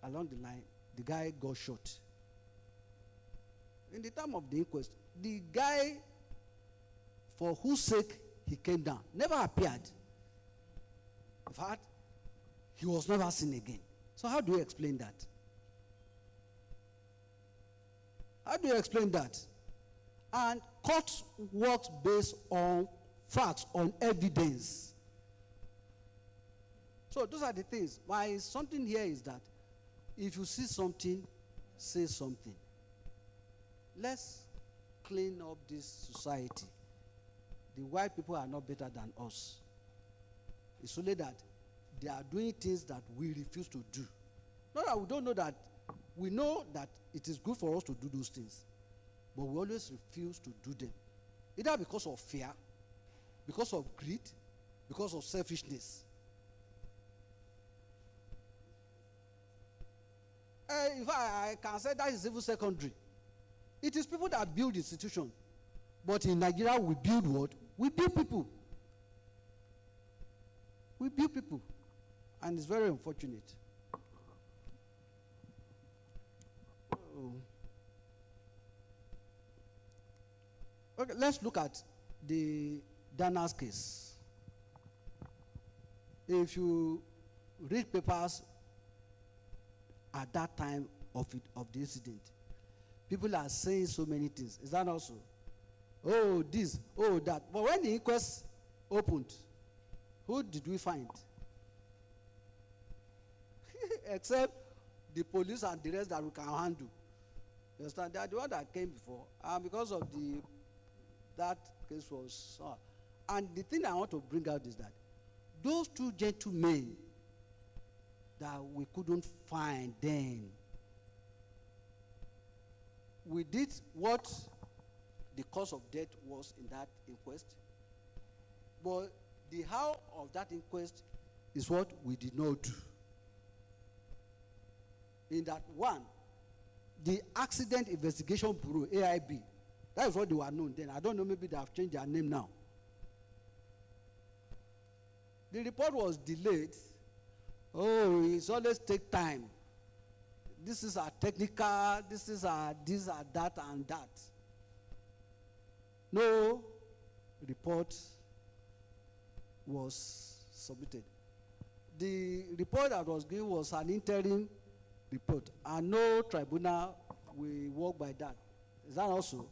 Along the line, the guy got shot. In the time of the inquest, the guy for whose sake he came down never appeared. In fact, he was never seen again. So how do you explain that? How do you explain that? And court works based on facts, on evidence. So those are the things. Why something here is that if you see something, say something. Let's clean up this society. The white people are not better than us. It's only that they are doing things that we refuse to do. Not that we don't know that. We know that it is good for us to do those things. But we always refuse to do them. Either because of fear, because of greed, because of selfishness. In fact, I can say that is even secondary. It is people that build institutions. But in Nigeria, we build what? We build people. We build people. And it's very unfortunate. Okay, let's look at the Dana's case. If you read papers at that time of the incident, people are saying so many things. Is that not so? Oh, this, oh, that. But when the inquest opened, who did we find? Except the police and the rest that we can handle. You understand? They are the one that came before. And because of the that case was. And the thing I want to bring out is that those two gentlemen that we couldn't find then, we did what the cause of death was in that inquest, but the how of that inquest is what we did not do. In that one, the Accident Investigation Bureau, AIB, that is what they were known then. I don't know, maybe they have changed their name now. The report was delayed. Oh, it's always take time. This is our technical, this is our that and that. No report was submitted. The report that was given was an interim report, and no tribunal will work by that. Is that also?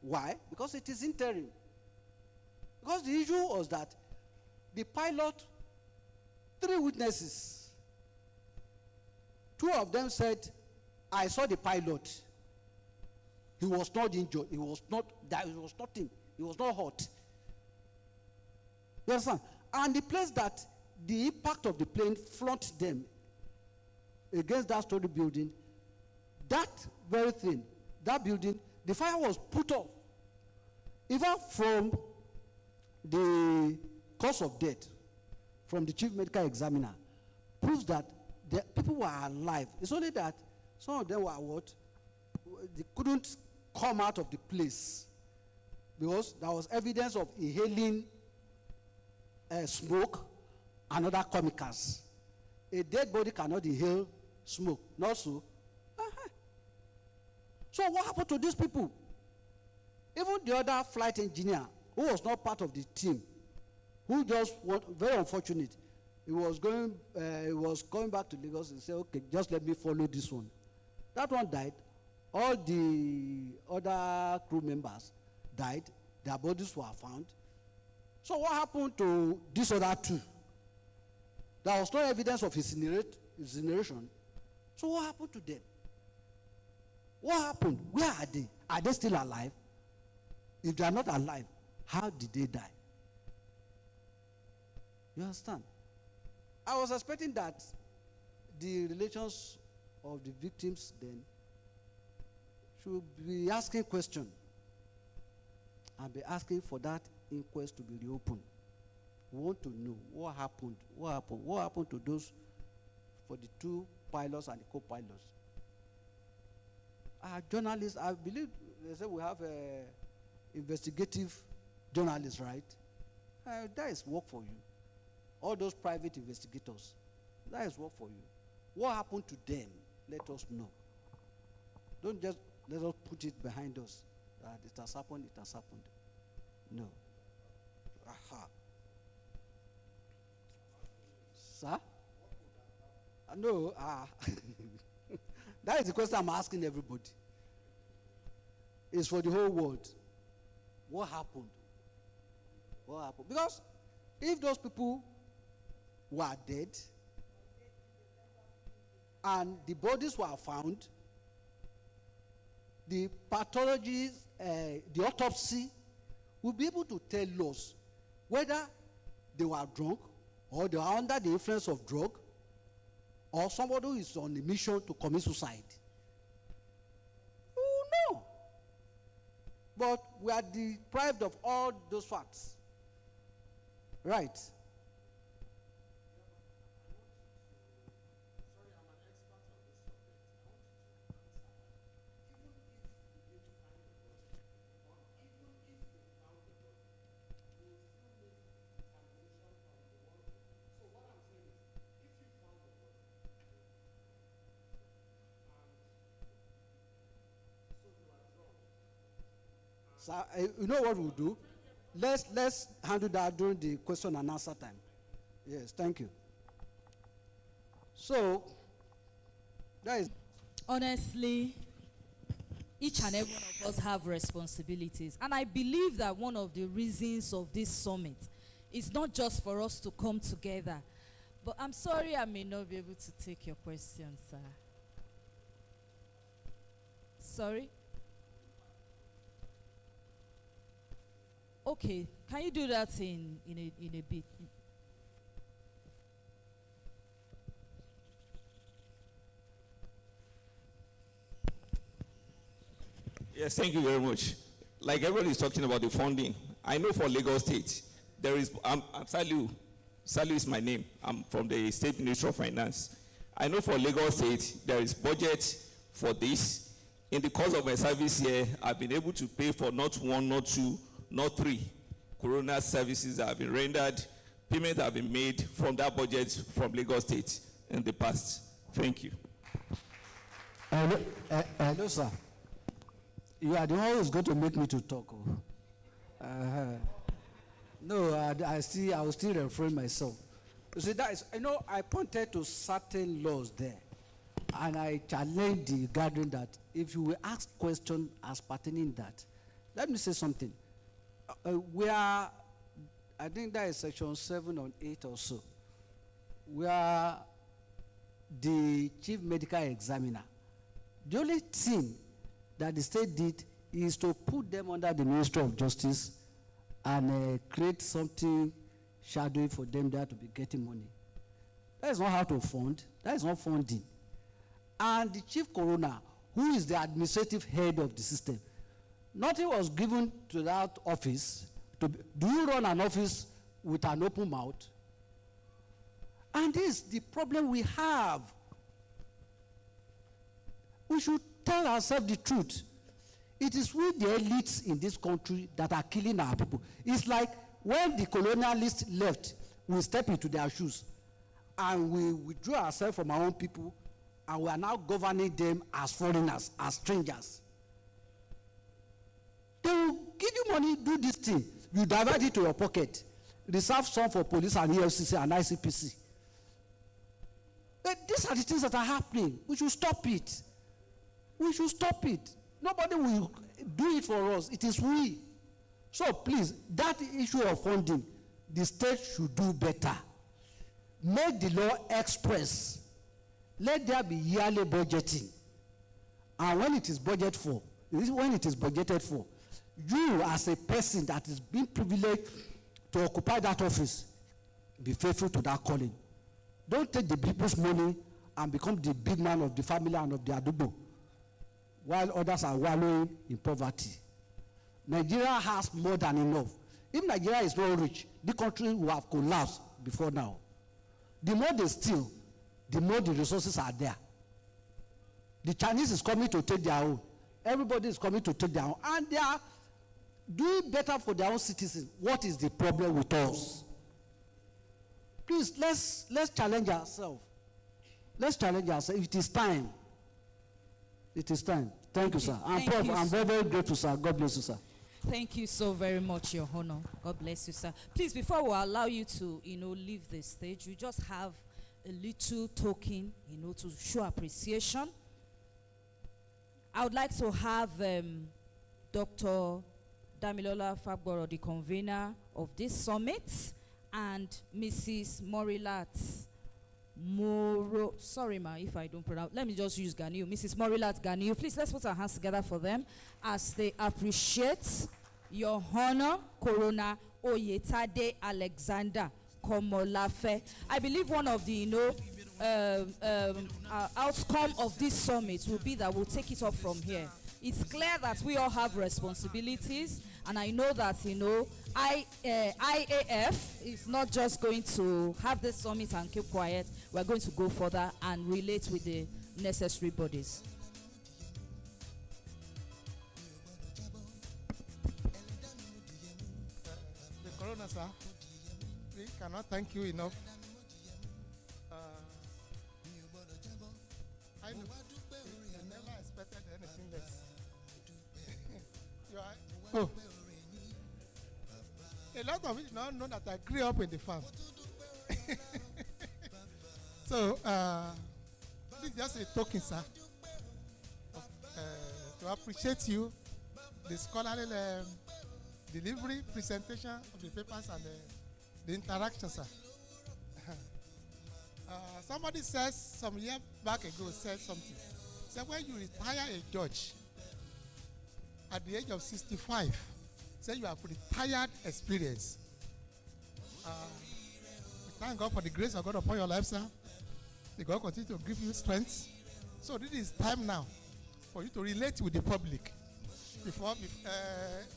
Why? Because it is interim. Because the issue was that the pilot, 3 witnesses, 2 of them said, I saw the pilot. He was not injured. He was not, that was nothing. He was not hurt. You understand? And the place that the impact of the plane flunked them against that story building, that very thing, that building, the fire was put off. Even from the cause of death, from the chief medical examiner, proves that the people were alive. It's only that some of them were what? They couldn't come out of the place because there was evidence of inhaling smoke and other chemicals. A dead body cannot inhale smoke, not so. So what happened to these people? Even the other flight engineer, who was not part of the team, who just was very unfortunate, he was coming back to Lagos and said, okay, just let me follow this one. That one died. All the other crew members died. Their bodies were found. So what happened to these other 2? There was no evidence of incineration. So what happened to them? What happened? Where are they? Are they still alive? If they are not alive, how did they die? You understand? I was expecting that the relations of the victims then should be asking questions and be asking for that inquest to be reopened. We want to know what happened. What happened to those, for the 2 pilots and the co-pilots? Journalists, I believe they say we have investigative journalists, right? That is work for you. All those private investigators, that is work for you. What happened to them? Let us know. Don't just let us put it behind us that it has happened, it has happened. No. Aha. Sir? No. That is the question I'm asking everybody. It's for the whole world. What happened? What happened? Because if those people were dead and the bodies were found, the pathologists, the autopsy will be able to tell us whether they were drunk or they were under the influence of drug or somebody who is on a mission to commit suicide. Oh no. But we are deprived of all those facts. Right. So, you know what we'll do? Let's handle that during the question and answer time. Yes, thank you. So, that is. Honestly, each and every one of us have responsibilities. And I believe that one of the reasons of this summit is not just for us to come together. But I'm sorry I may not be able to take your questions, sir. Sorry? Okay, can you do that in a bit? Yes, thank you very much. Like everybody is talking about the funding, I know for Lagos State, there is, I'm Salu. Salu is my name. I'm from the State Ministry of Finance. I know for Lagos State, there is budget for this. In the course of my service here, I've been able to pay for not one, not two, not three corona services that have been rendered. Payments have been made from that budget from Lagos State in the past. Thank you. Hello, sir. You are the one who's going to make me to talk. No, I will still refrain myself. You see, that is, I pointed to certain laws there, and I challenged the gathering that if you will ask questions as pertaining that, let me say something. I think that is section 7 or 8 or so, where the chief medical examiner, the only thing that the state did is to put them under the Ministry of Justice and create something shadowy for them there to be getting money. That is not how to fund. That is not funding. And the chief coroner, who is the administrative head of the system, nothing was given to that office. Do you run an office with an open mouth? And this is the problem we have. We should tell ourselves the truth. It is we, the elites in this country, that are killing our people. It's like when the colonialists left, we step into their shoes and we withdrew ourselves from our own people, and we are now governing them as foreigners, as strangers. They will give you money, do this thing. You divert it to your pocket. Reserve some for police and EFCC and ICPC. But these are the things that are happening. We should stop it. We should stop it. Nobody will do it for us. It is we. So please, that issue of funding, the state should do better. Make the law express. Let there be yearly budgeting. And when it is budgeted for, you as a person that is being privileged to occupy that office, be faithful to that calling. Don't take the people's money and become the big man of the family and of the adubo, while others are wallowing in poverty. Nigeria has more than enough. If Nigeria is not rich, the country will have collapsed before now. The more they steal, the more the resources are there. The Chinese is coming to take their own. Everybody is coming to take their own. And they are doing better for their own citizens. What is the problem with us? Please, let's challenge ourselves. Let's challenge ourselves. It is time. It is time. Thank you, sir. I'm very, very grateful, sir. God bless you, sir. Thank you so very much, Your Honor. God bless you, sir. Please, before we allow you to, leave the stage, we just have a little token, to show appreciation. I would like to have Dr. Damilola Fagboro, the convener of this summit, and Mrs. Morilat Moro, sorry ma if I don't pronounce, let me just use Ganiu. Mrs. Morilat Ganiu, please let's put our hands together for them as they appreciate Your Honor Corona Oyetade Alexander Komolafe. I believe one of the outcome of this summit will be that we'll take it up from here. It's clear that we all have responsibilities, and I know that IAF is not just going to have this summit and keep quiet. We're going to go further and relate with the necessary bodies. The Corona, sir, we cannot thank you enough. I never expected anything less. Oh. A lot of it now know that I grew up in the farm. So, this is just a token, sir, to appreciate you, the scholarly delivery, presentation of the papers, and the interaction, sir. Somebody says some years back ago, said something. Said when you retire a judge at the age of 65, say you have retired experience. We thank God for the grace of God upon your life, sir. May God continue to give you strength. So this is time now for you to relate with the public before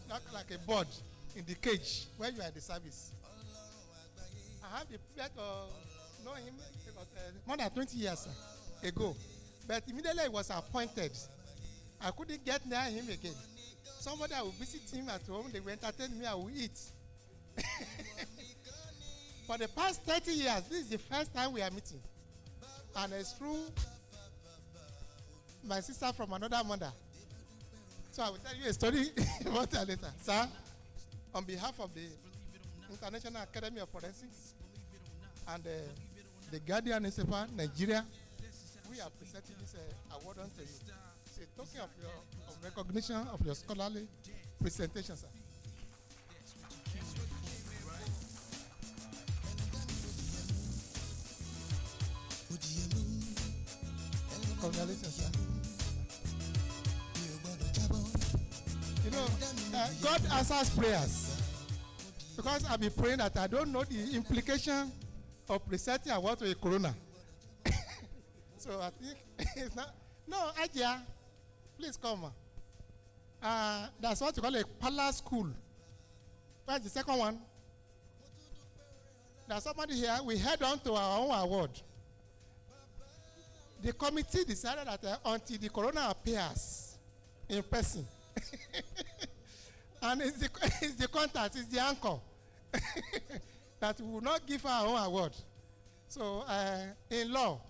not like a bird in the cage where you are in the service. I have the pleasure to know him more than 20 years ago. But immediately he was appointed, I couldn't get near him again. Somebody I will visit him at home, they will entertain me, I will eat. For the past 30 years, this is the first time we are meeting. And it's through my sister from another mother. So I will tell you a story about that later. Sir, on behalf of the International Academy of Forensics and the Guardian newspaper, Nigeria, we are presenting this award unto you. It's a token of your recognition of your scholarly presentation, sir. Congratulations, sir. You know, God answers prayers. Because I've been praying that I don't know the implication of presenting award to a corona. So I think it's not. No, Ajia, please come. That's what you call a palace school. Where's the second one? There's somebody here. We head on to our own award. The committee decided that until the corona appears in person, and it's the contact, it's the anchor, that we will not give our own award. So in law,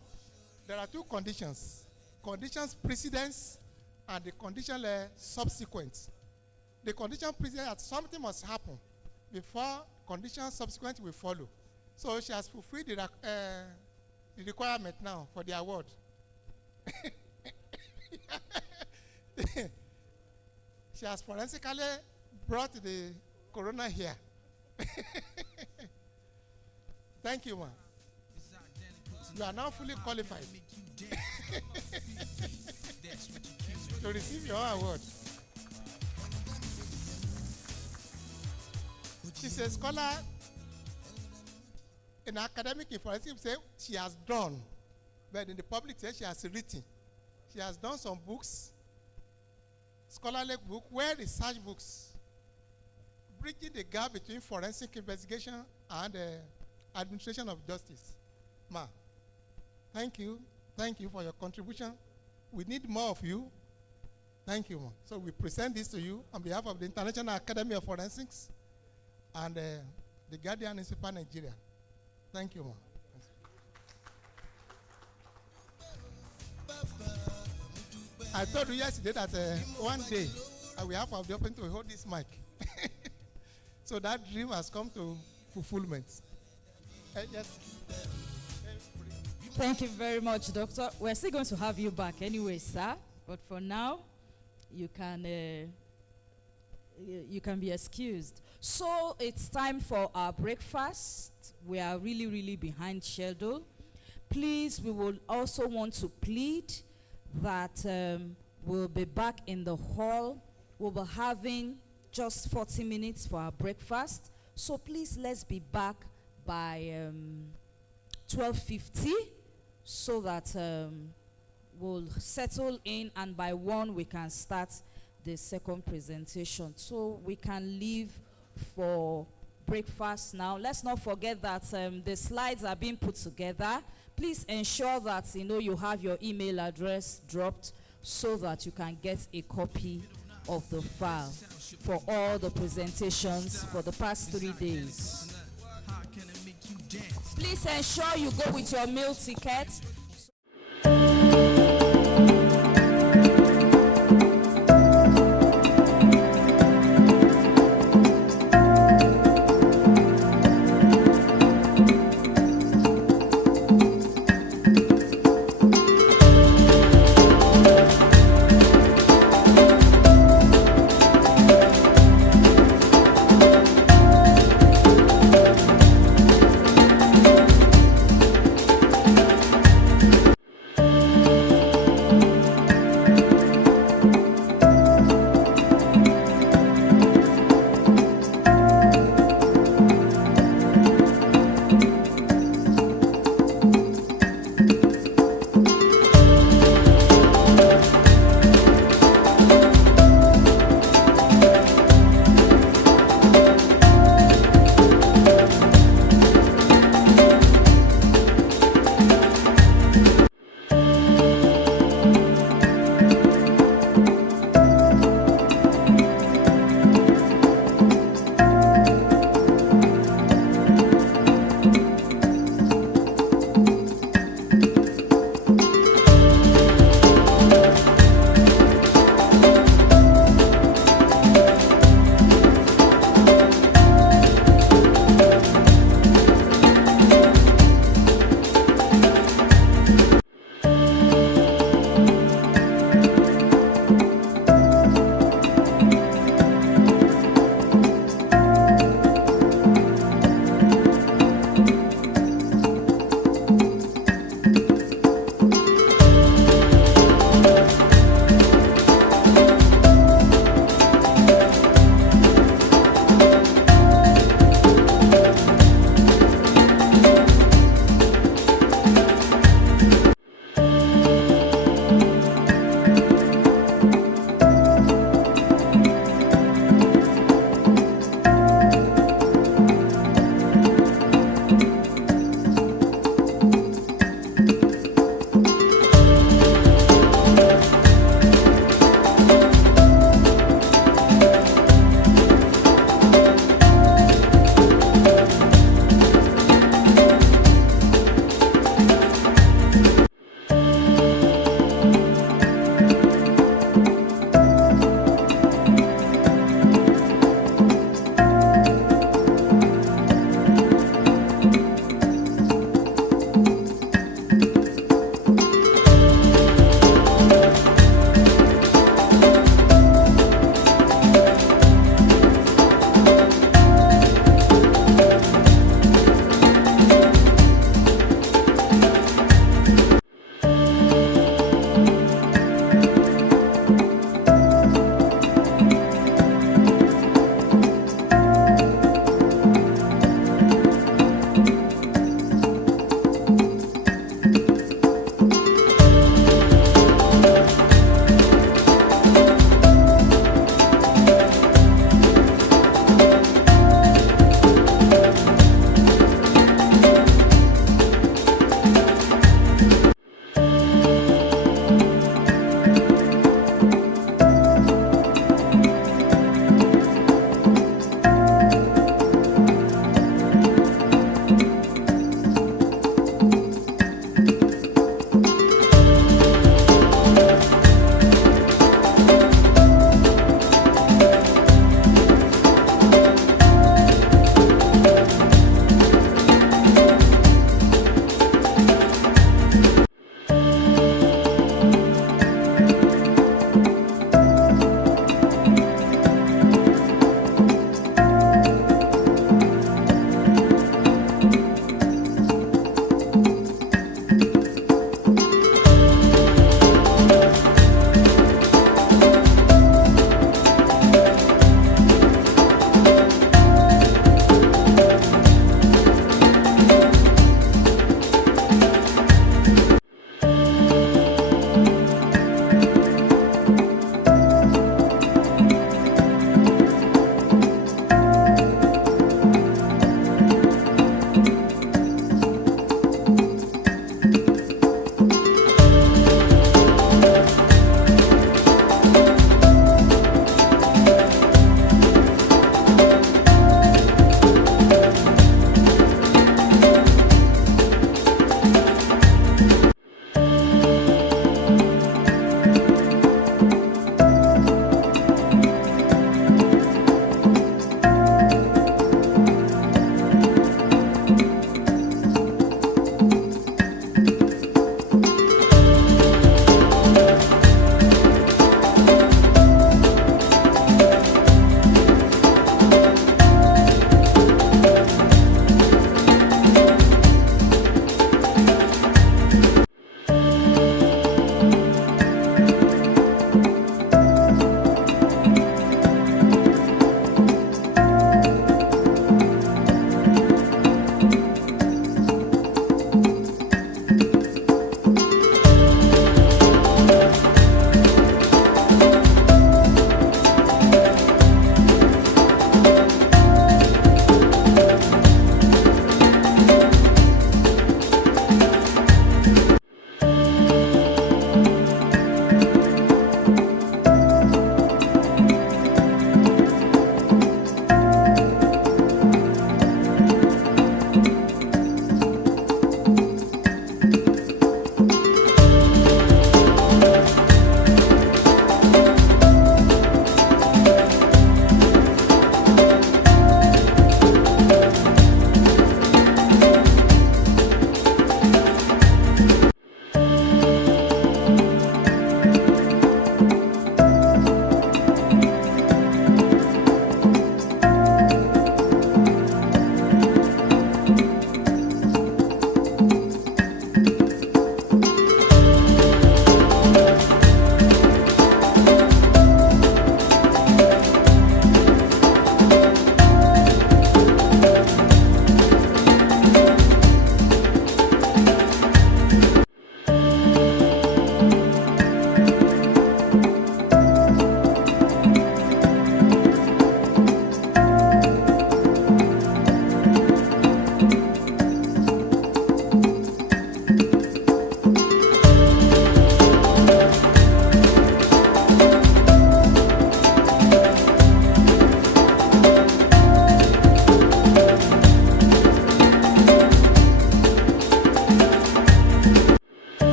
there are two conditions. Conditions precedence and the condition subsequent. The condition precedent that something must happen before condition subsequent will follow. So she has fulfilled the requirement now for the award. She has forensically brought the corona here. Thank you, ma'am. You are now fully qualified to receive your award. She's a scholar in academic forensics. Say she has done, but in the public say she has written. She has done some books, scholarly book, well research books, bridging the gap between forensic investigation and administration of justice. Ma, thank you for your contribution. We need more of you. Thank you, ma. So we present this to you on behalf of the International Academy of Forensics and the Guardian newspaper, Nigeria. Thank you, ma. I told you yesterday that one day I will have the opportunity to hold this mic. So that dream has come to fulfillment. Yes. Thank you very much, Doctor. We're still going to have you back anyway, sir. But for now, you can be excused. So it's time for our breakfast. We are really, really behind schedule. Please, we will also want to plead that we'll be back in the hall. We'll be having just 40 minutes for our breakfast. So please, let's be back by 12:50 so that we'll settle in, and by 1 we can start the second presentation. So we can leave for breakfast now. Let's not forget that the slides are being put together. Please ensure that you have your email address dropped so that you can get a copy of the file for all the presentations for the past 3 days. Please ensure you go with your meal ticket.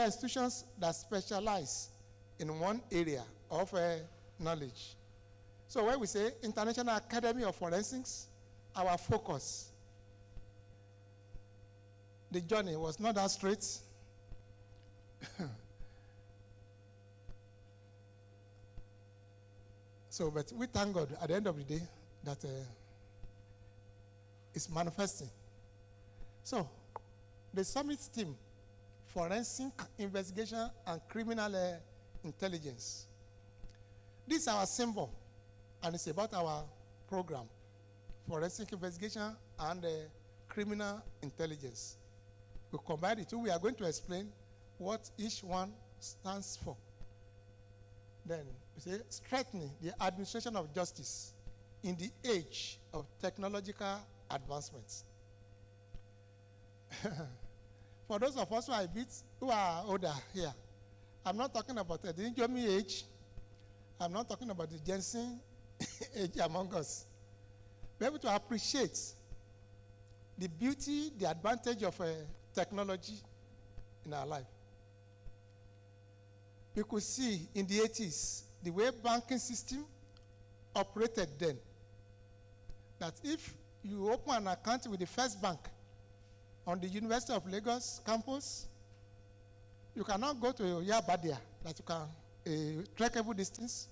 higher institutions that specialize in one area of knowledge. So when we say International Academy of Forensics, our focus, the journey was not that straight. So, but we thank God at the end of the day that it's manifesting. So, the summit team, Forensic Investigation and Criminal Intelligence. This is our symbol, and it's about our program, Forensic Investigation and Criminal Intelligence. We combine the two. We are going to explain what each one stands for. Then we say strengthening the administration of justice in the age of technological advancements. For those of us who are older here, I'm not talking about the Injomi age. I'm not talking about the Jensen age among us. Be able to appreciate the beauty, the advantage of technology in our life. We could see in the 80s the way banking system operated then. That if you open an account with the First Bank on the University of Lagos campus, you cannot go to Yabadia, that you can trackable distance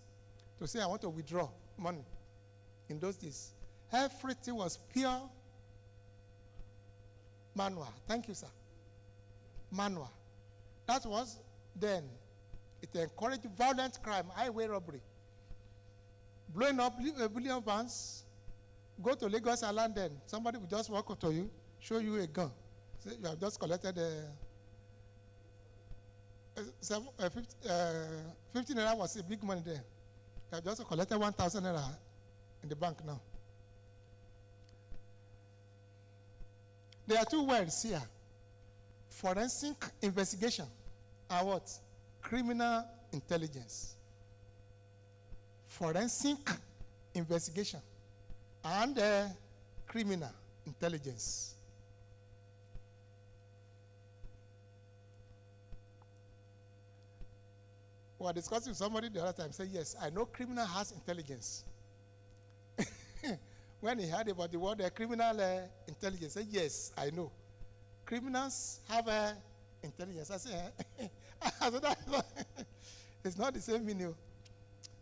to say I want to withdraw money. In those days, everything was pure manual. Thank you, sir. Manual. That was then. It encouraged violent crime, highway robbery, blowing up bullion vans. Go to Lagos Island, then somebody will just walk up to you, show you a gun. Say you have just collected 15 naira was a big money there. You have just collected 1,000 naira in the bank now. There are two words here: forensic investigation and what? Criminal intelligence. Forensic investigation and criminal intelligence. We were discussing with somebody the other time, say, yes, I know criminal has intelligence. When he heard about the word criminal intelligence, he said, yes, I know. Criminals have intelligence. I said, it's not the same meaning.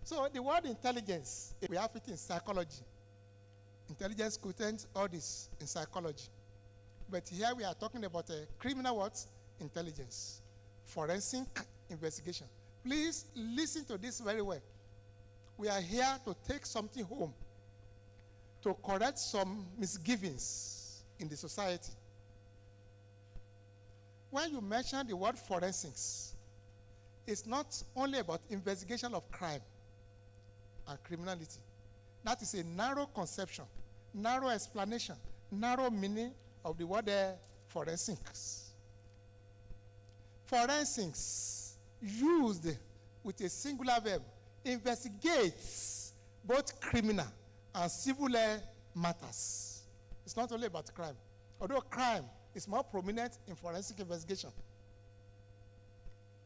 So the word intelligence, we have it in psychology. Intelligence quotient, all this in psychology. But here we are talking about criminal what? Intelligence. Forensic investigation. Please listen to this very well. We are here to take something home, to correct some misgivings in the society. When you mention the word forensics, it's not only about investigation of crime and criminality. That is a narrow conception, narrow explanation, narrow meaning of the word forensics. Forensics, used with a singular verb, investigates both criminal and civil matters. It's not only about crime. Although crime is more prominent in forensic investigation,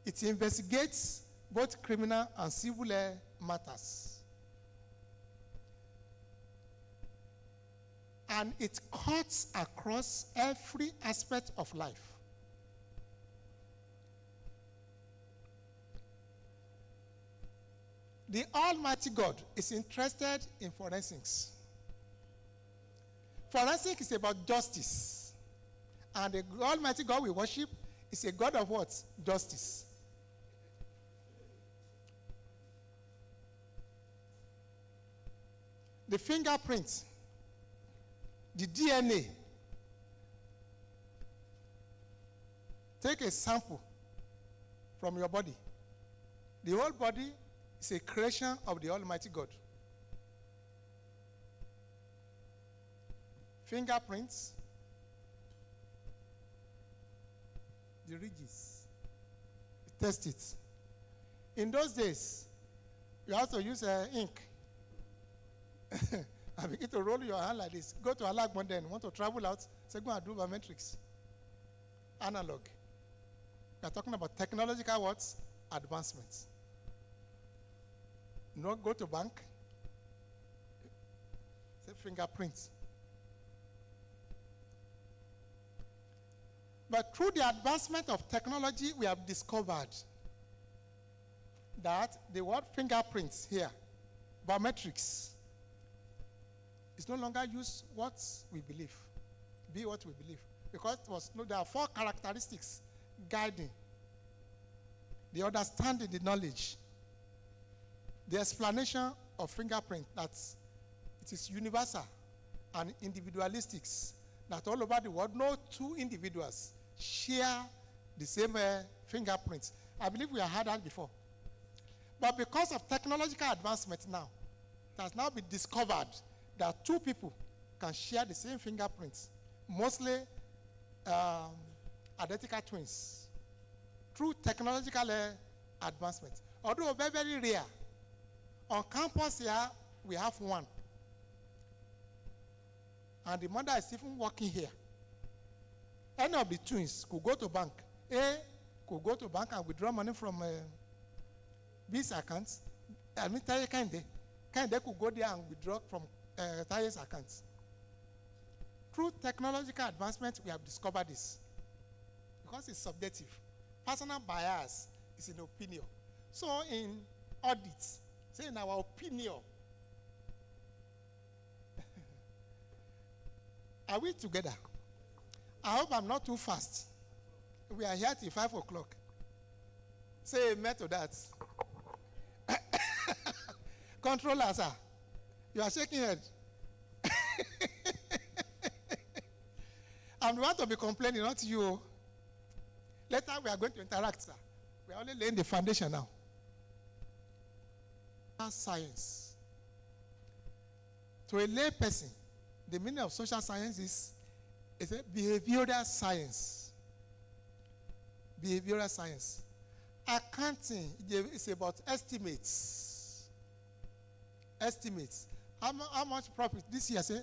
it investigates both criminal and civil matters. And it cuts across every aspect of life. The Almighty God is interested in forensics. Forensics is about justice. And the Almighty God we worship is a God of what? Justice. The fingerprint, the DNA. Take a sample from your body. The whole body is a creation of the Almighty God. Fingerprints, the ridges, test it. In those days, you have to use ink. And begin to roll your hand like this. Go to Alagbon then, want to travel out, say go and do biometrics. Analog. We are talking about technological what? Advancements. Not go to bank. Say fingerprints. But through the advancement of technology, we have discovered that the word fingerprints here, biometrics, is no longer used what we believe, be what we believe. Because there are 4 characteristics guiding the understanding, the knowledge, the explanation of fingerprint, that it is universal and individualistics, that all over the world, no 2 individuals share the same fingerprints. I believe we have had that before. But because of technological advancement now, it has now been discovered that 2 people can share the same fingerprints, mostly identical twins, through technological advancement. Although very, very rare. On campus here, we have 1. And the mother is even working here. Any of the twins could go to bank. A could go to bank and withdraw money from B's accounts. I mean, Taye Kende could go there and withdraw from Taye's accounts. Through technological advancement, we have discovered this. Because it's subjective. Personal bias is an opinion. So in audits, say in our opinion, are we together? I hope I'm not too fast. We are here till 5 o'clock. Say amen to that. Controller, sir. You are shaking head. And we want to be complaining, not you. Later we are going to interact, sir. We are only laying the foundation now. Science. To a lay person, the meaning of social science is a behavioral science. Behavioral science. Accounting is about estimates. Estimates. How much profit this year? Say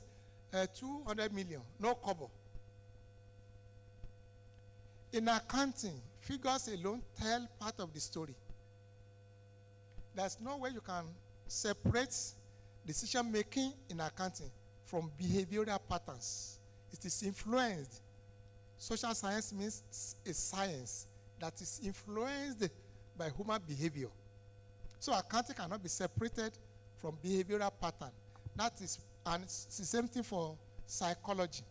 200 million. No kobo. In accounting, figures alone tell part of the story. There's no way you can separate decision making in accounting from behavioral patterns. It is influenced. Social science means a science that is influenced by human behavior. So accounting cannot be separated from behavioral pattern. That is, and it's the same thing for psychology.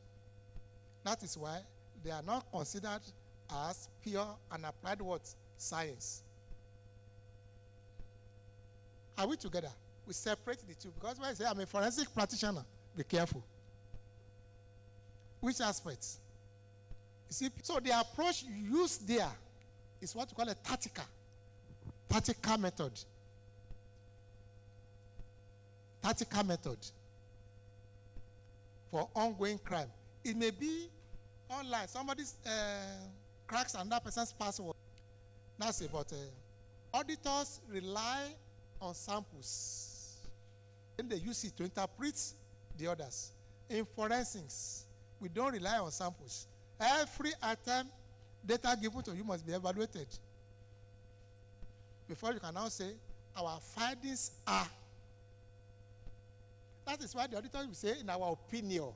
That is why they are not considered as pure and applied what? Science. Are we together? We separate the two. Because when I say I'm a forensic practitioner, be careful. Which aspects? You see, so the approach used there is what we call a tactical method. Tactical method for ongoing crime. It may be online. Somebody cracks another person's password. That's about auditors rely on samples. Then they use it to interpret the others. In forensics, we don't rely on samples. Every item data given to you must be evaluated before you can now say our findings are. That is why the auditor will say in our opinion.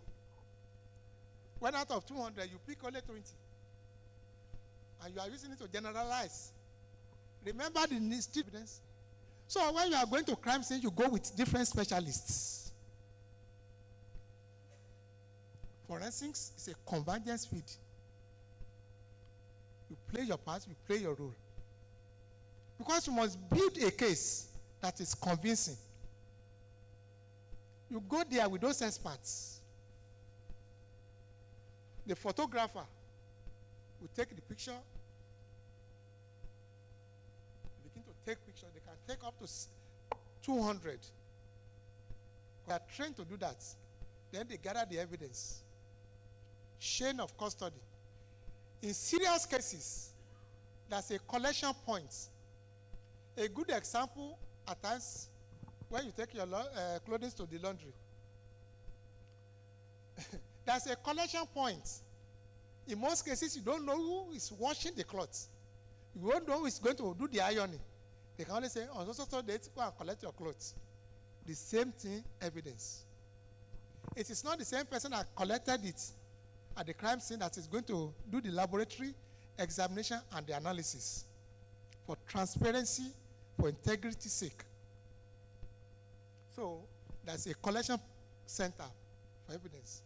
When out of 200 you pick only 20 and you are using it to generalize. Remember the evidence. So when you are going to crime scene, you go with different specialists. Forensics is a convergence field. You play your part, you play your role. Because you must build a case that is convincing. You go there with those experts. The photographer will take the picture. Begin to take pictures. They can take up to 200. They are trained to do that. Then they gather the evidence. Chain of custody. In serious cases, there's a collection point. A good example at times when you take your clothes to the laundry. There's a collection point. In most cases, you don't know who is washing the clothes. You won't know who is going to do the ironing. They can only say, on so date, go and collect your clothes. The same thing, evidence. It is not the same person that collected it at the crime scene that is going to do the laboratory examination and the analysis for transparency, for integrity's sake. So there's a collection center for evidence.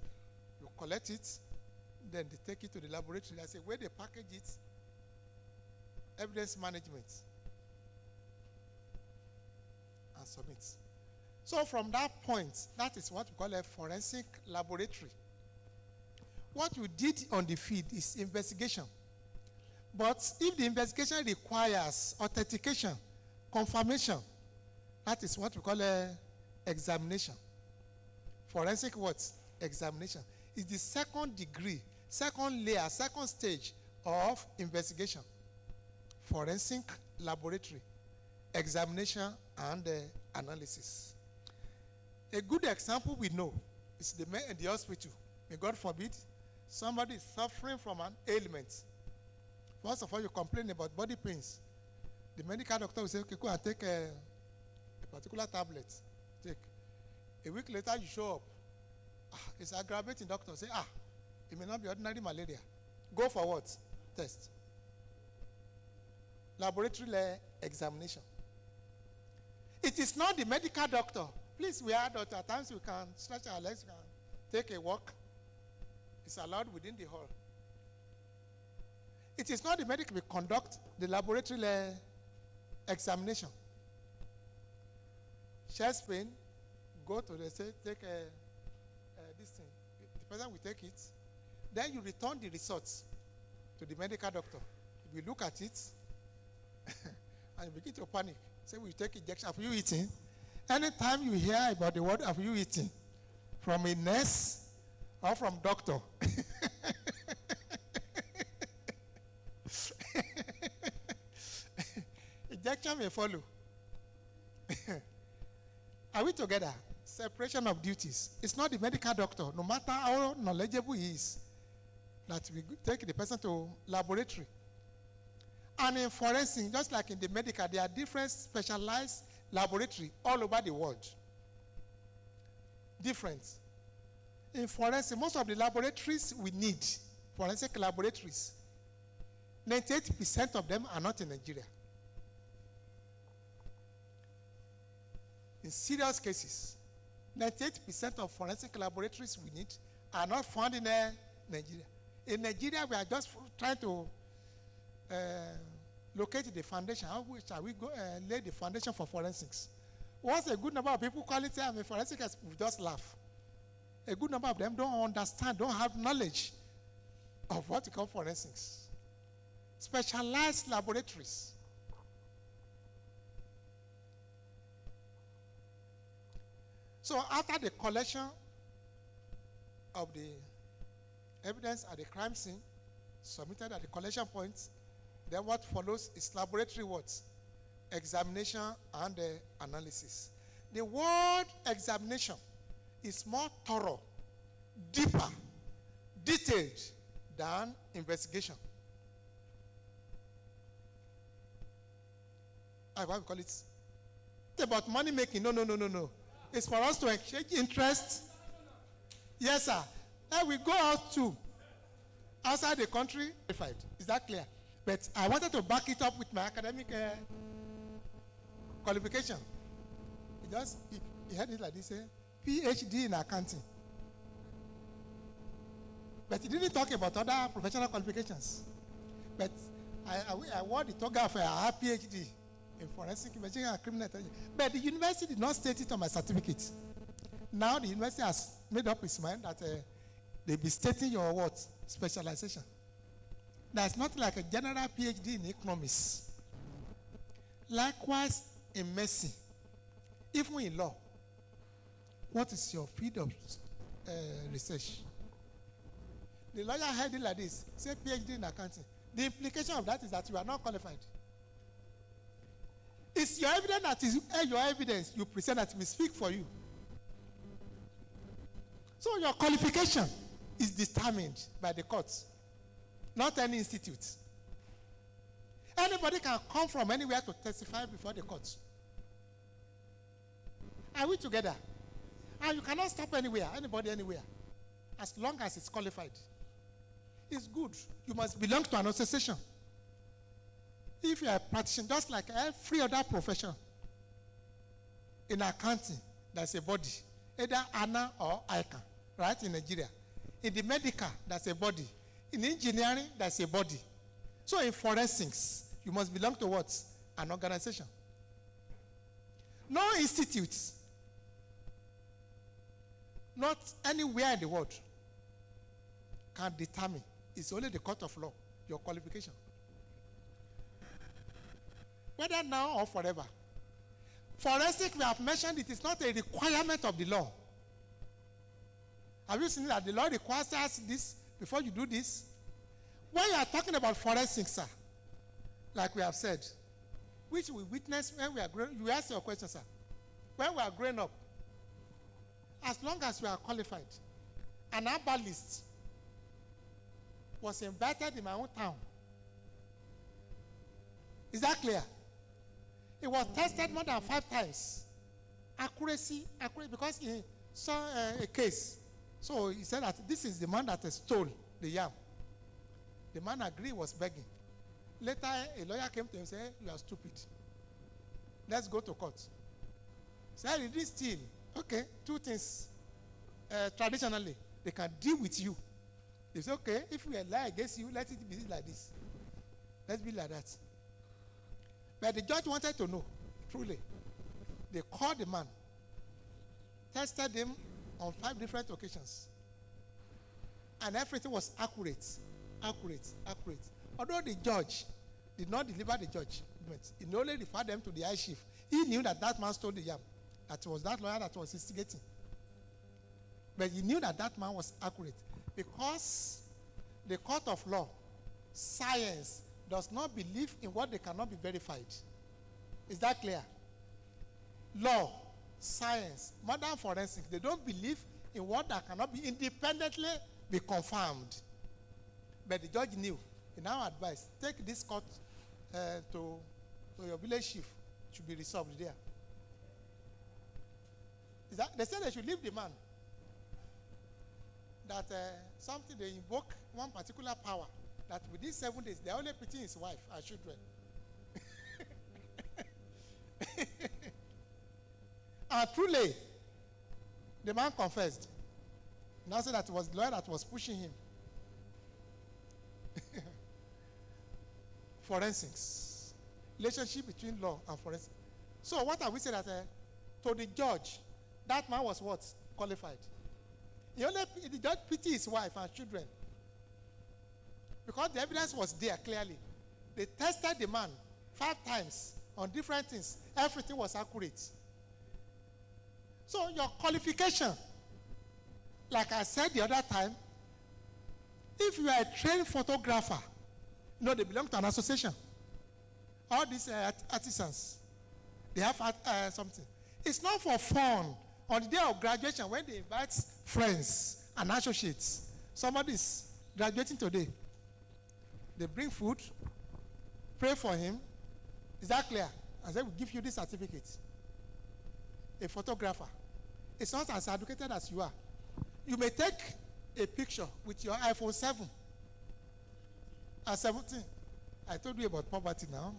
You collect it, then they take it to the laboratory. There's a way they package it, evidence management, and submit. So from that point, that is what we call a forensic laboratory. What you did on the field is investigation. But if the investigation requires authentication, confirmation, that is what we call a examination. Forensic what? Examination. Is the second degree, second layer, second stage of investigation. Forensic laboratory, examination, and analysis. A good example we know is the man in the hospital. May God forbid, somebody is suffering from an ailment. First of all, you complain about body pains. The medical doctor will say, okay, go and take a particular tablet. Take. A week later, you show up. It's aggravating, doctor. Say, it may not be ordinary malaria. Go for what? Test. Laboratory examination. It is not the medical doctor. Please, we are doctors. At times we can stretch our legs, we can take a walk. It's allowed within the hall. It is not the medical, we conduct the laboratory examination. Chest pain, go to the say, take this thing. The person will take it. Then you return the results to the medical doctor. If you look at it, and you begin to panic, say, will you take injection? Have you eaten? Anytime you hear about the word have you eaten from a nurse or from doctor, injection may follow. Are we together? Separation of duties. It's not the medical doctor, no matter how knowledgeable he is, that we take the person to laboratory. And in forensic, just like in the medical, there are different specialized laboratory all over the world. Different. In forensic, most of the laboratories we need, forensic laboratories, 98% of them are not in Nigeria. In serious cases, 98% of forensic laboratories we need are not found in Nigeria. In Nigeria, we are just trying to locate the foundation. How shall we go lay the foundation for forensics? Once a good number of people call it, I'm a forensic expert, we just laugh. A good number of them don't understand, don't have knowledge of what we call forensics. Specialized laboratories. So after the collection of the evidence at the crime scene, submitted at the collection point, then what follows is laboratory what? Examination and analysis. The word examination is more thorough, deeper, detailed than investigation. Why we call it? It's about money making. No. It's for us to exchange interest. Yes, sir. Then we go out to outside the country. Is that clear? But I wanted to back it up with my academic qualification. He had it like this, PhD in accounting. But he didn't talk about other professional qualifications. But I wore the toga of a PhD in forensic investigation and criminal intelligence. But the university did not state it on my certificate. Now the university has made up its mind that they'll be stating your what? Specialization. There's not like a general PhD in economics. Likewise, in medicine, even in law, what is your field of research? The lawyer heard it like this, say PhD in accounting. The implication of that is that you are not qualified. It's your evidence that is your evidence you present that will speak for you. So your qualification is determined by the courts, not any institute. Anybody can come from anywhere to testify before the court. Are we together? And you cannot stop anywhere, anybody anywhere, as long as it's qualified. It's good. You must belong to an association. If you are a practitioner, just like every other profession, in accounting, there's a body, either ANA or ICAN, right, in Nigeria. In the medical, there's a body. In engineering, there's a body. So in forensics, you must belong to what? An organization. No institutes, not anywhere in the world, can determine. It's only the court of law, your qualification. Whether now or forever. Forensic, we have mentioned it is not a requirement of the law. Have you seen that the law requires us this before you do this? When you are talking about forensics, sir, like we have said, which we witness when we are growing, you ask your question, sir. When we are growing up, as long as we are qualified, an herbalist was invited in my own town. Is that clear? It was tested more than 5 times. Accuracy, because he saw a case. So he said that this is the man that stole the yam. The man agreed, was begging. Later, a lawyer came to him and said, you are stupid. Let's go to court. He said, did he steal? Okay, 2 things. Traditionally, they can deal with you. They say, okay, if we lie against you, let it be like this. Let's be like that. But the judge wanted to know, truly. They called the man, tested him on 5 different occasions. And everything was accurate. Although the judge did not deliver the judgment, he only referred them to the high chief. He knew that that man stole the yam. That was that lawyer that was instigating. But he knew that that man was accurate. Because the court of law, science, does not believe in what they cannot be verified. Is that clear? Law, science, modern forensics, they don't believe in what that cannot be independently be confirmed. But the judge knew. In our advice, take this court to your village chief. It should be resolved there. Is that, they said they should leave the man. That something, they invoke one particular power. That within 7 days, they're only pitying his wife and children. And truly, the man confessed. Now said that it was the lawyer that was pushing him. Forensics. Relationship between law and forensics. So what have we said that to the judge, that man was what? Qualified. The judge pitied his wife and children. Because the evidence was there clearly. They tested the man 5 times on different things. Everything was accurate. So your qualification, like I said the other time, if you are a trained photographer, you know they belong to an association. All these artisans, they have something. It's not for fun. On the day of graduation, when they invite friends and associates, somebody's graduating today. They bring food, pray for him. Is that clear? And then we give you this certificate. A photographer. It's not as educated as you are. You may take a picture with your iPhone 7 and 17. I told you about poverty now.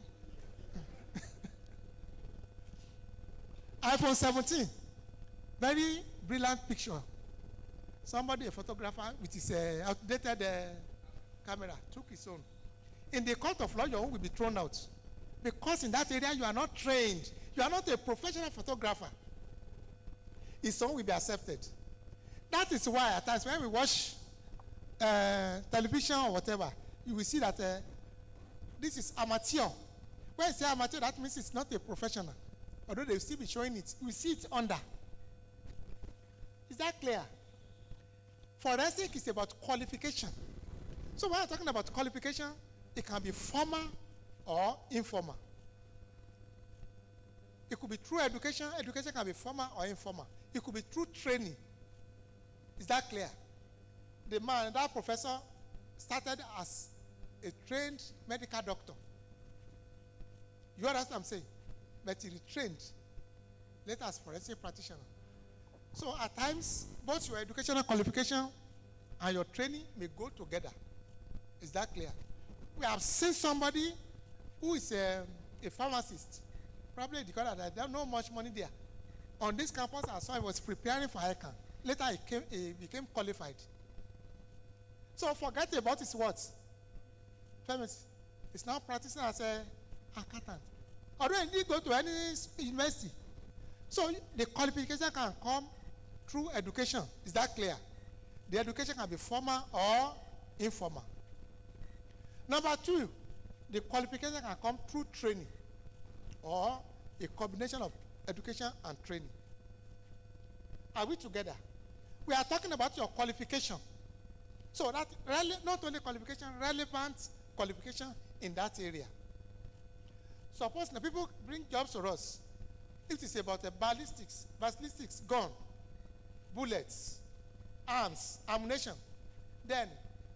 iPhone 17. Very brilliant picture. Somebody, a photographer, with his outdated camera, took his own. In the court of law, your own will be thrown out. Because in that area, you are not trained. You are not a professional photographer. His own will be accepted. That is why at times when we watch television or whatever, you will see that this is amateur. When you say amateur, that means it's not a professional. Although they will still be showing it. You will see it under. Is that clear? Forensic is about qualification. So when I'm talking about qualification, it can be formal or informal. It could be through education. Education can be formal or informal. It could be through training. Is that clear? The man, that professor, started as a trained medical doctor. You understand what I'm saying? But he retrained later as forensic practitioner. So at times, both your educational qualification and your training may go together. Is that clear? We have seen somebody who is a pharmacist, probably because there's not much money there. On this campus, I saw he was preparing for ICANN. Later, he became qualified. So forget about his what? Pharmacy. He's now practicing as an accountant. Although he didn't go to any university. So the qualification can come through education. Is that clear? The education can be formal or informal. Number two, the qualification can come through training or a combination of education and training. Are we together? We are talking about your qualification. So that not only qualification, relevant qualification in that area. Suppose the people bring jobs to us. If it's about ballistics, gun, bullets, arms, ammunition, then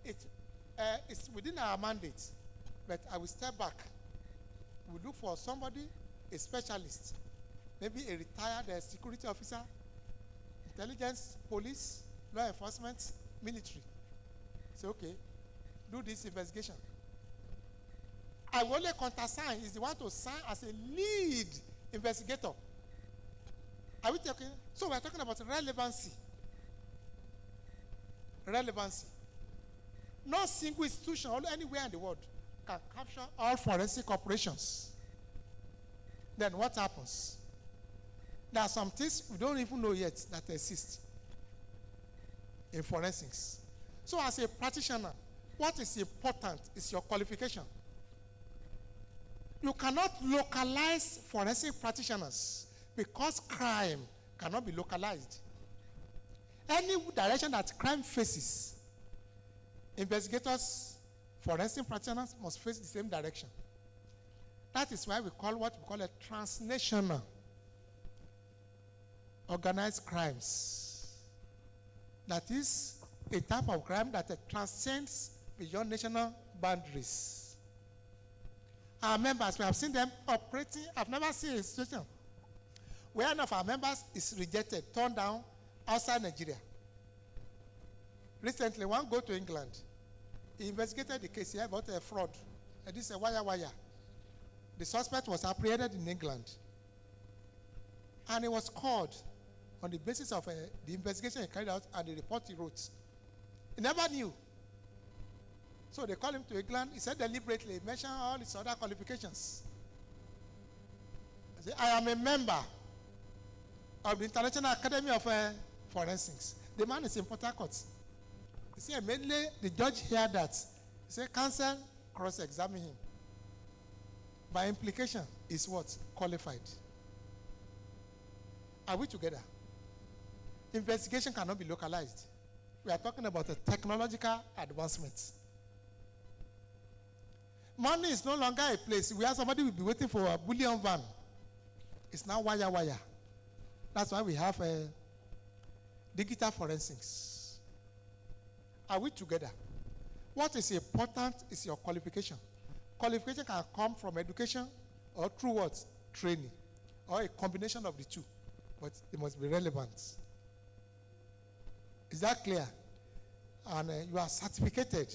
it's within our mandate. But I will step back. We look for somebody, a specialist, maybe a retired security officer, intelligence, police, law enforcement, military. Say, okay, do this investigation. I will only countersign is the one to sign as a lead investigator. Are we talking? So we're talking about relevancy. Relevancy. No single institution or anywhere in the world can capture all forensic operations. Then what happens? There are some things we don't even know yet that exist in forensics. So as a practitioner, what is important is your qualification. You cannot localize forensic practitioners because crime cannot be localized. Any direction that crime faces, investigators, forensic practitioners must face the same direction. That is why we call what we call a transnational organized crimes. That is a type of crime that transcends beyond national boundaries. Our members, we have seen them operating. I've never seen a situation where one of our members is rejected, turned down outside Nigeria. Recently, one go to England. He investigated the case here about a fraud. And this is a wire. The suspect was apprehended in England. And he was called on the basis of the investigation he carried out and the report he wrote. He never knew. So they called him to England. He said deliberately, he mentioned all his other qualifications. He said, I am a member of the International Academy of Forensics. The man is in Port Harcourt. He said, immediately the judge heard that. He said, counsel, cross-examine him. By implication, is what? Qualified. Are we together? Investigation cannot be localized. We are talking about a technological advancement. Money is no longer a place where somebody will be waiting for a bullion van. It's now wire. That's why we have digital forensics. Are we together? What is important is your qualification. Qualification can come from education or through what? Training. Or a combination of the two. But it must be relevant. Is that clear? And you are certificated.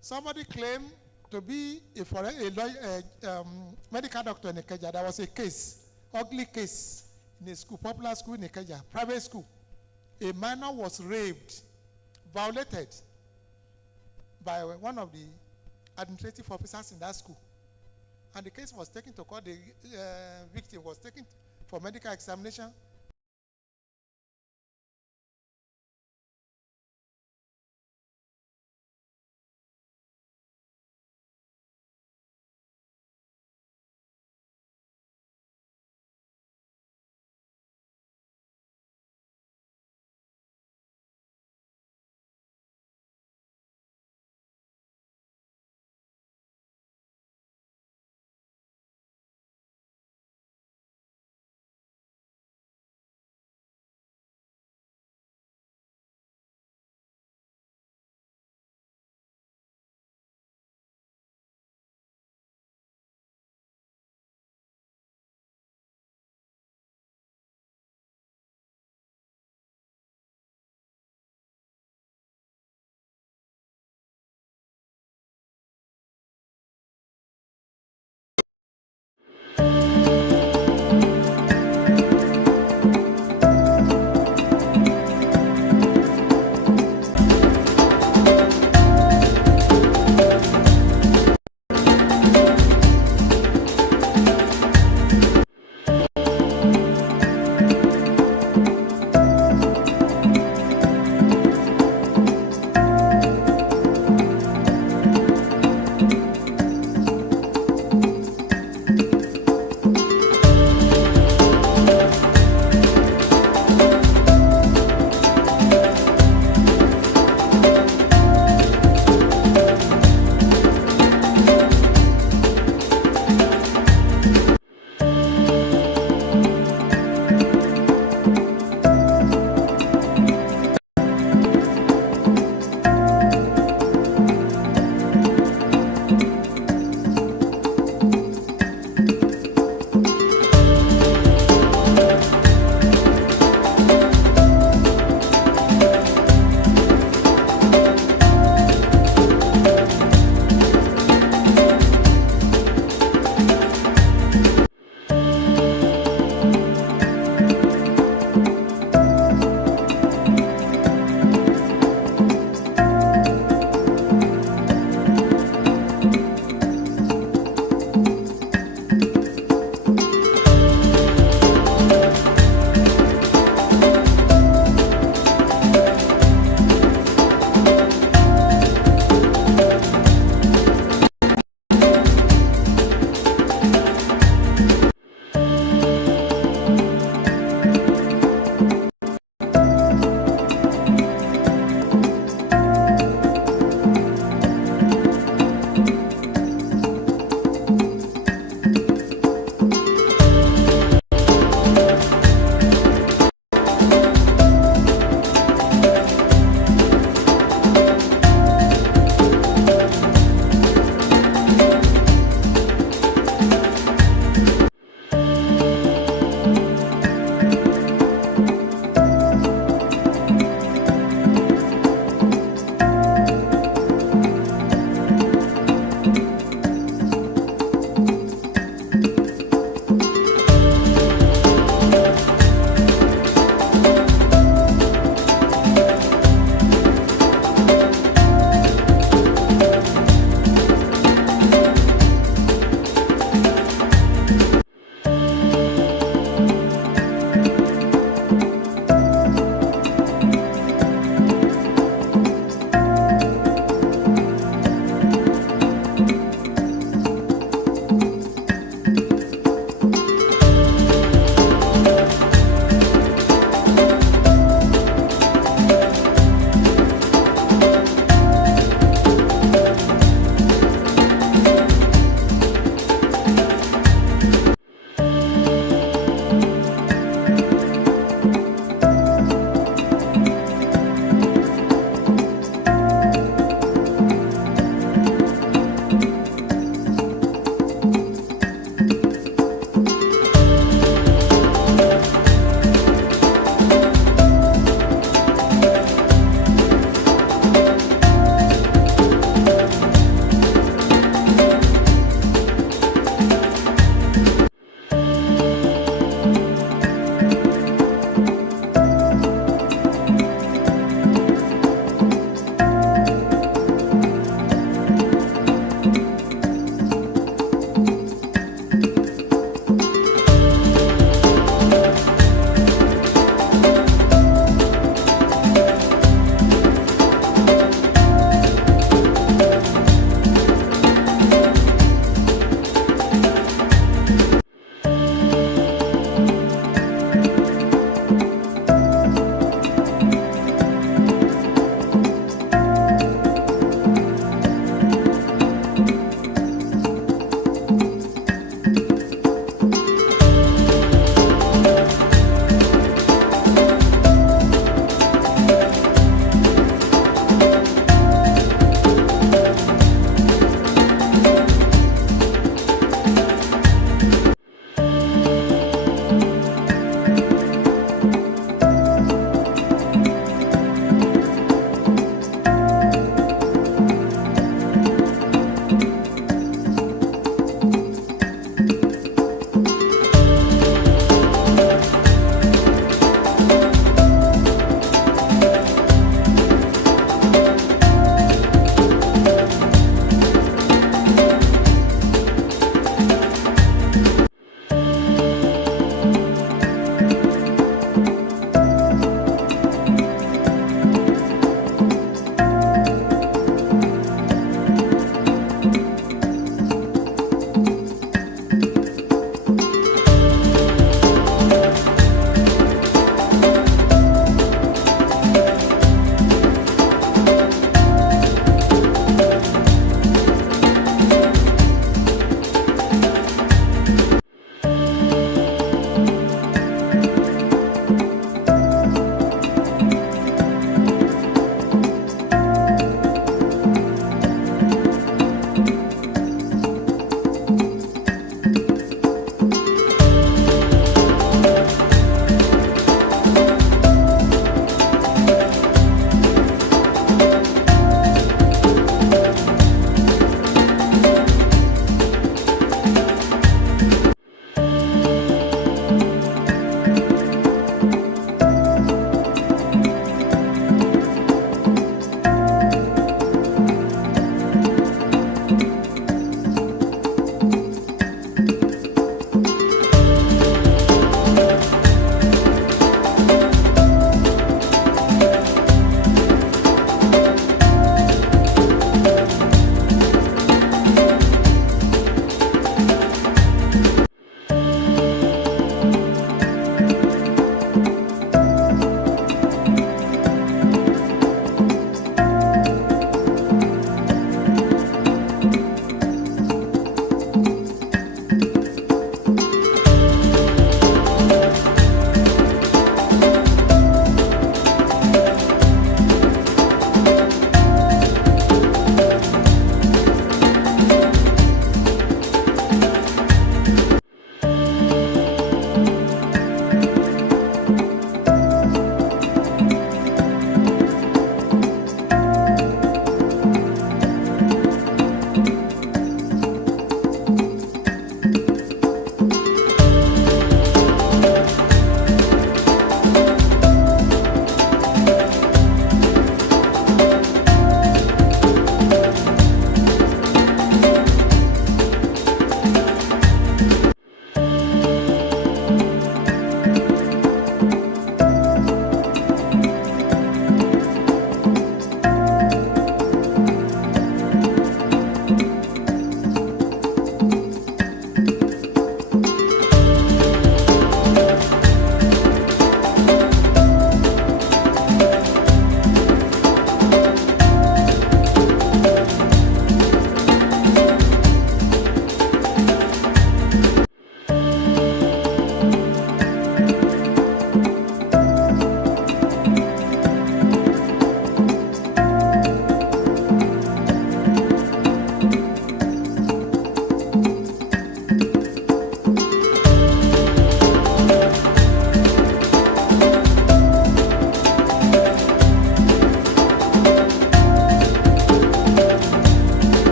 Somebody claimed to be a medical doctor in Ikeja. There was a case, ugly case, in a school, popular school in Ikeja, private school. A minor was raped, violated by one of the administrative officers in that school. And the case was taken to court. The victim was taken for medical examination.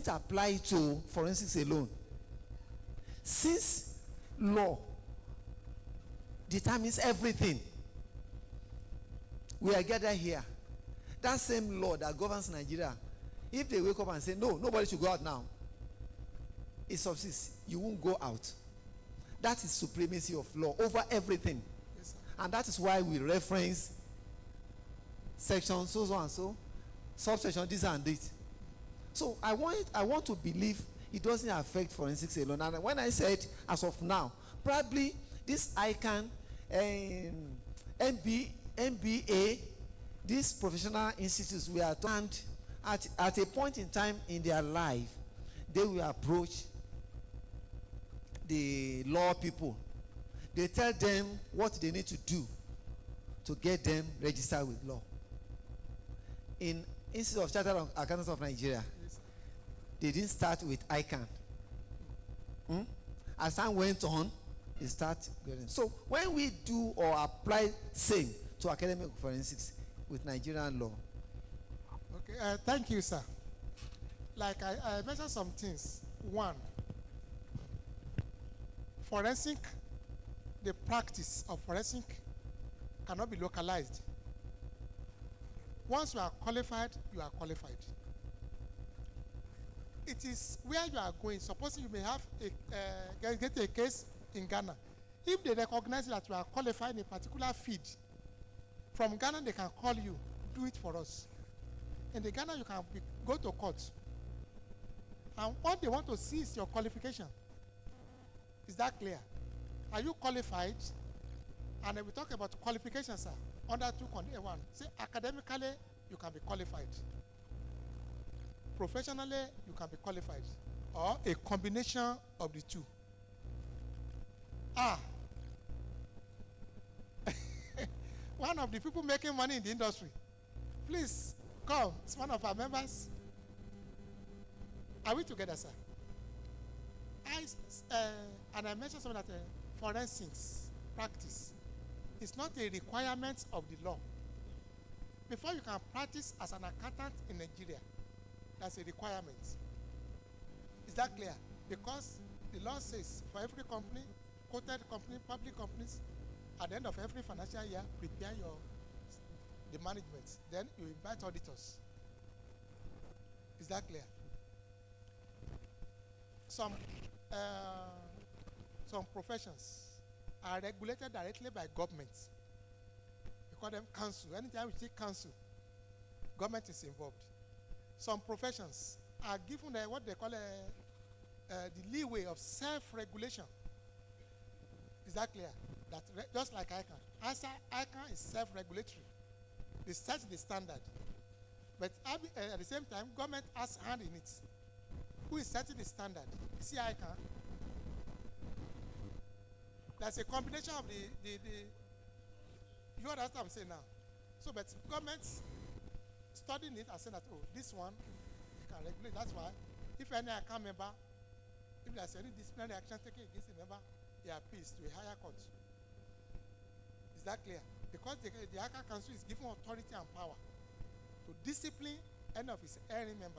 doesn't apply to forensics alone. Since law determines everything, we are gathered here. That same law that governs Nigeria, if they wake up and say, no, nobody should go out now, it subsists. You won't go out. That is supremacy of law over everything. Yes, sir. And that is why we reference section so and so, subsection this and this. So I want to believe it doesn't affect forensics alone. And when I said as of now, probably this ICANN, MBA, these professional institutes we are turned at a point in time in their life, they will approach the law people. They tell them what they need to do to get them registered with law. In Institute of Chartered Accountants of Nigeria, Yes, sir. they didn't start with ICANN. As time went on, they start getting. So when we do or apply same to academic forensics with Nigerian law. Okay, thank you, sir. Like I mentioned some things. One, forensic, the practice of forensic cannot be localized. Once you are qualified, you are qualified. It is where you are going. Suppose you may have get a case in Ghana. If they recognize that you are qualified in a particular field, from Ghana they can call you, do it for us. In the Ghana you can go to court. And what they want to see is your qualification. Is that clear? Are you qualified? And then we talk about qualifications, sir. Under 2.1. Say academically you can be qualified. Professionally you can be qualified. Or a combination of the two. One of the people making money in the industry. Please come. It's one of our members. Are we together, sir? And I mentioned something that forensics practice is not a requirement of the law. Before you can practice as an accountant in Nigeria, that's a requirement. Is that clear? Because the law says for every company, quoted company, public companies, at the end of every financial year, prepare the management. Then you invite auditors. Is that clear? Some professions are regulated directly by government. We call them council. Anytime we see council, government is involved. Some professions are given what they call the leeway of self-regulation. Is that clear? That just like ICANN. ICANN is self-regulatory. They set the standard. But at the same time, government has hand in it. Who is setting the standard? You see ICANN? There's a combination of you understand what I'm saying now. So, but government studying it and saying that, oh, this one, you can regulate. That's why, if any ICANN member, if there's any disciplinary action taken against a member, he appeals to a higher court. Is that clear? Because the ICANN Council is given authority and power to discipline any of its erring members.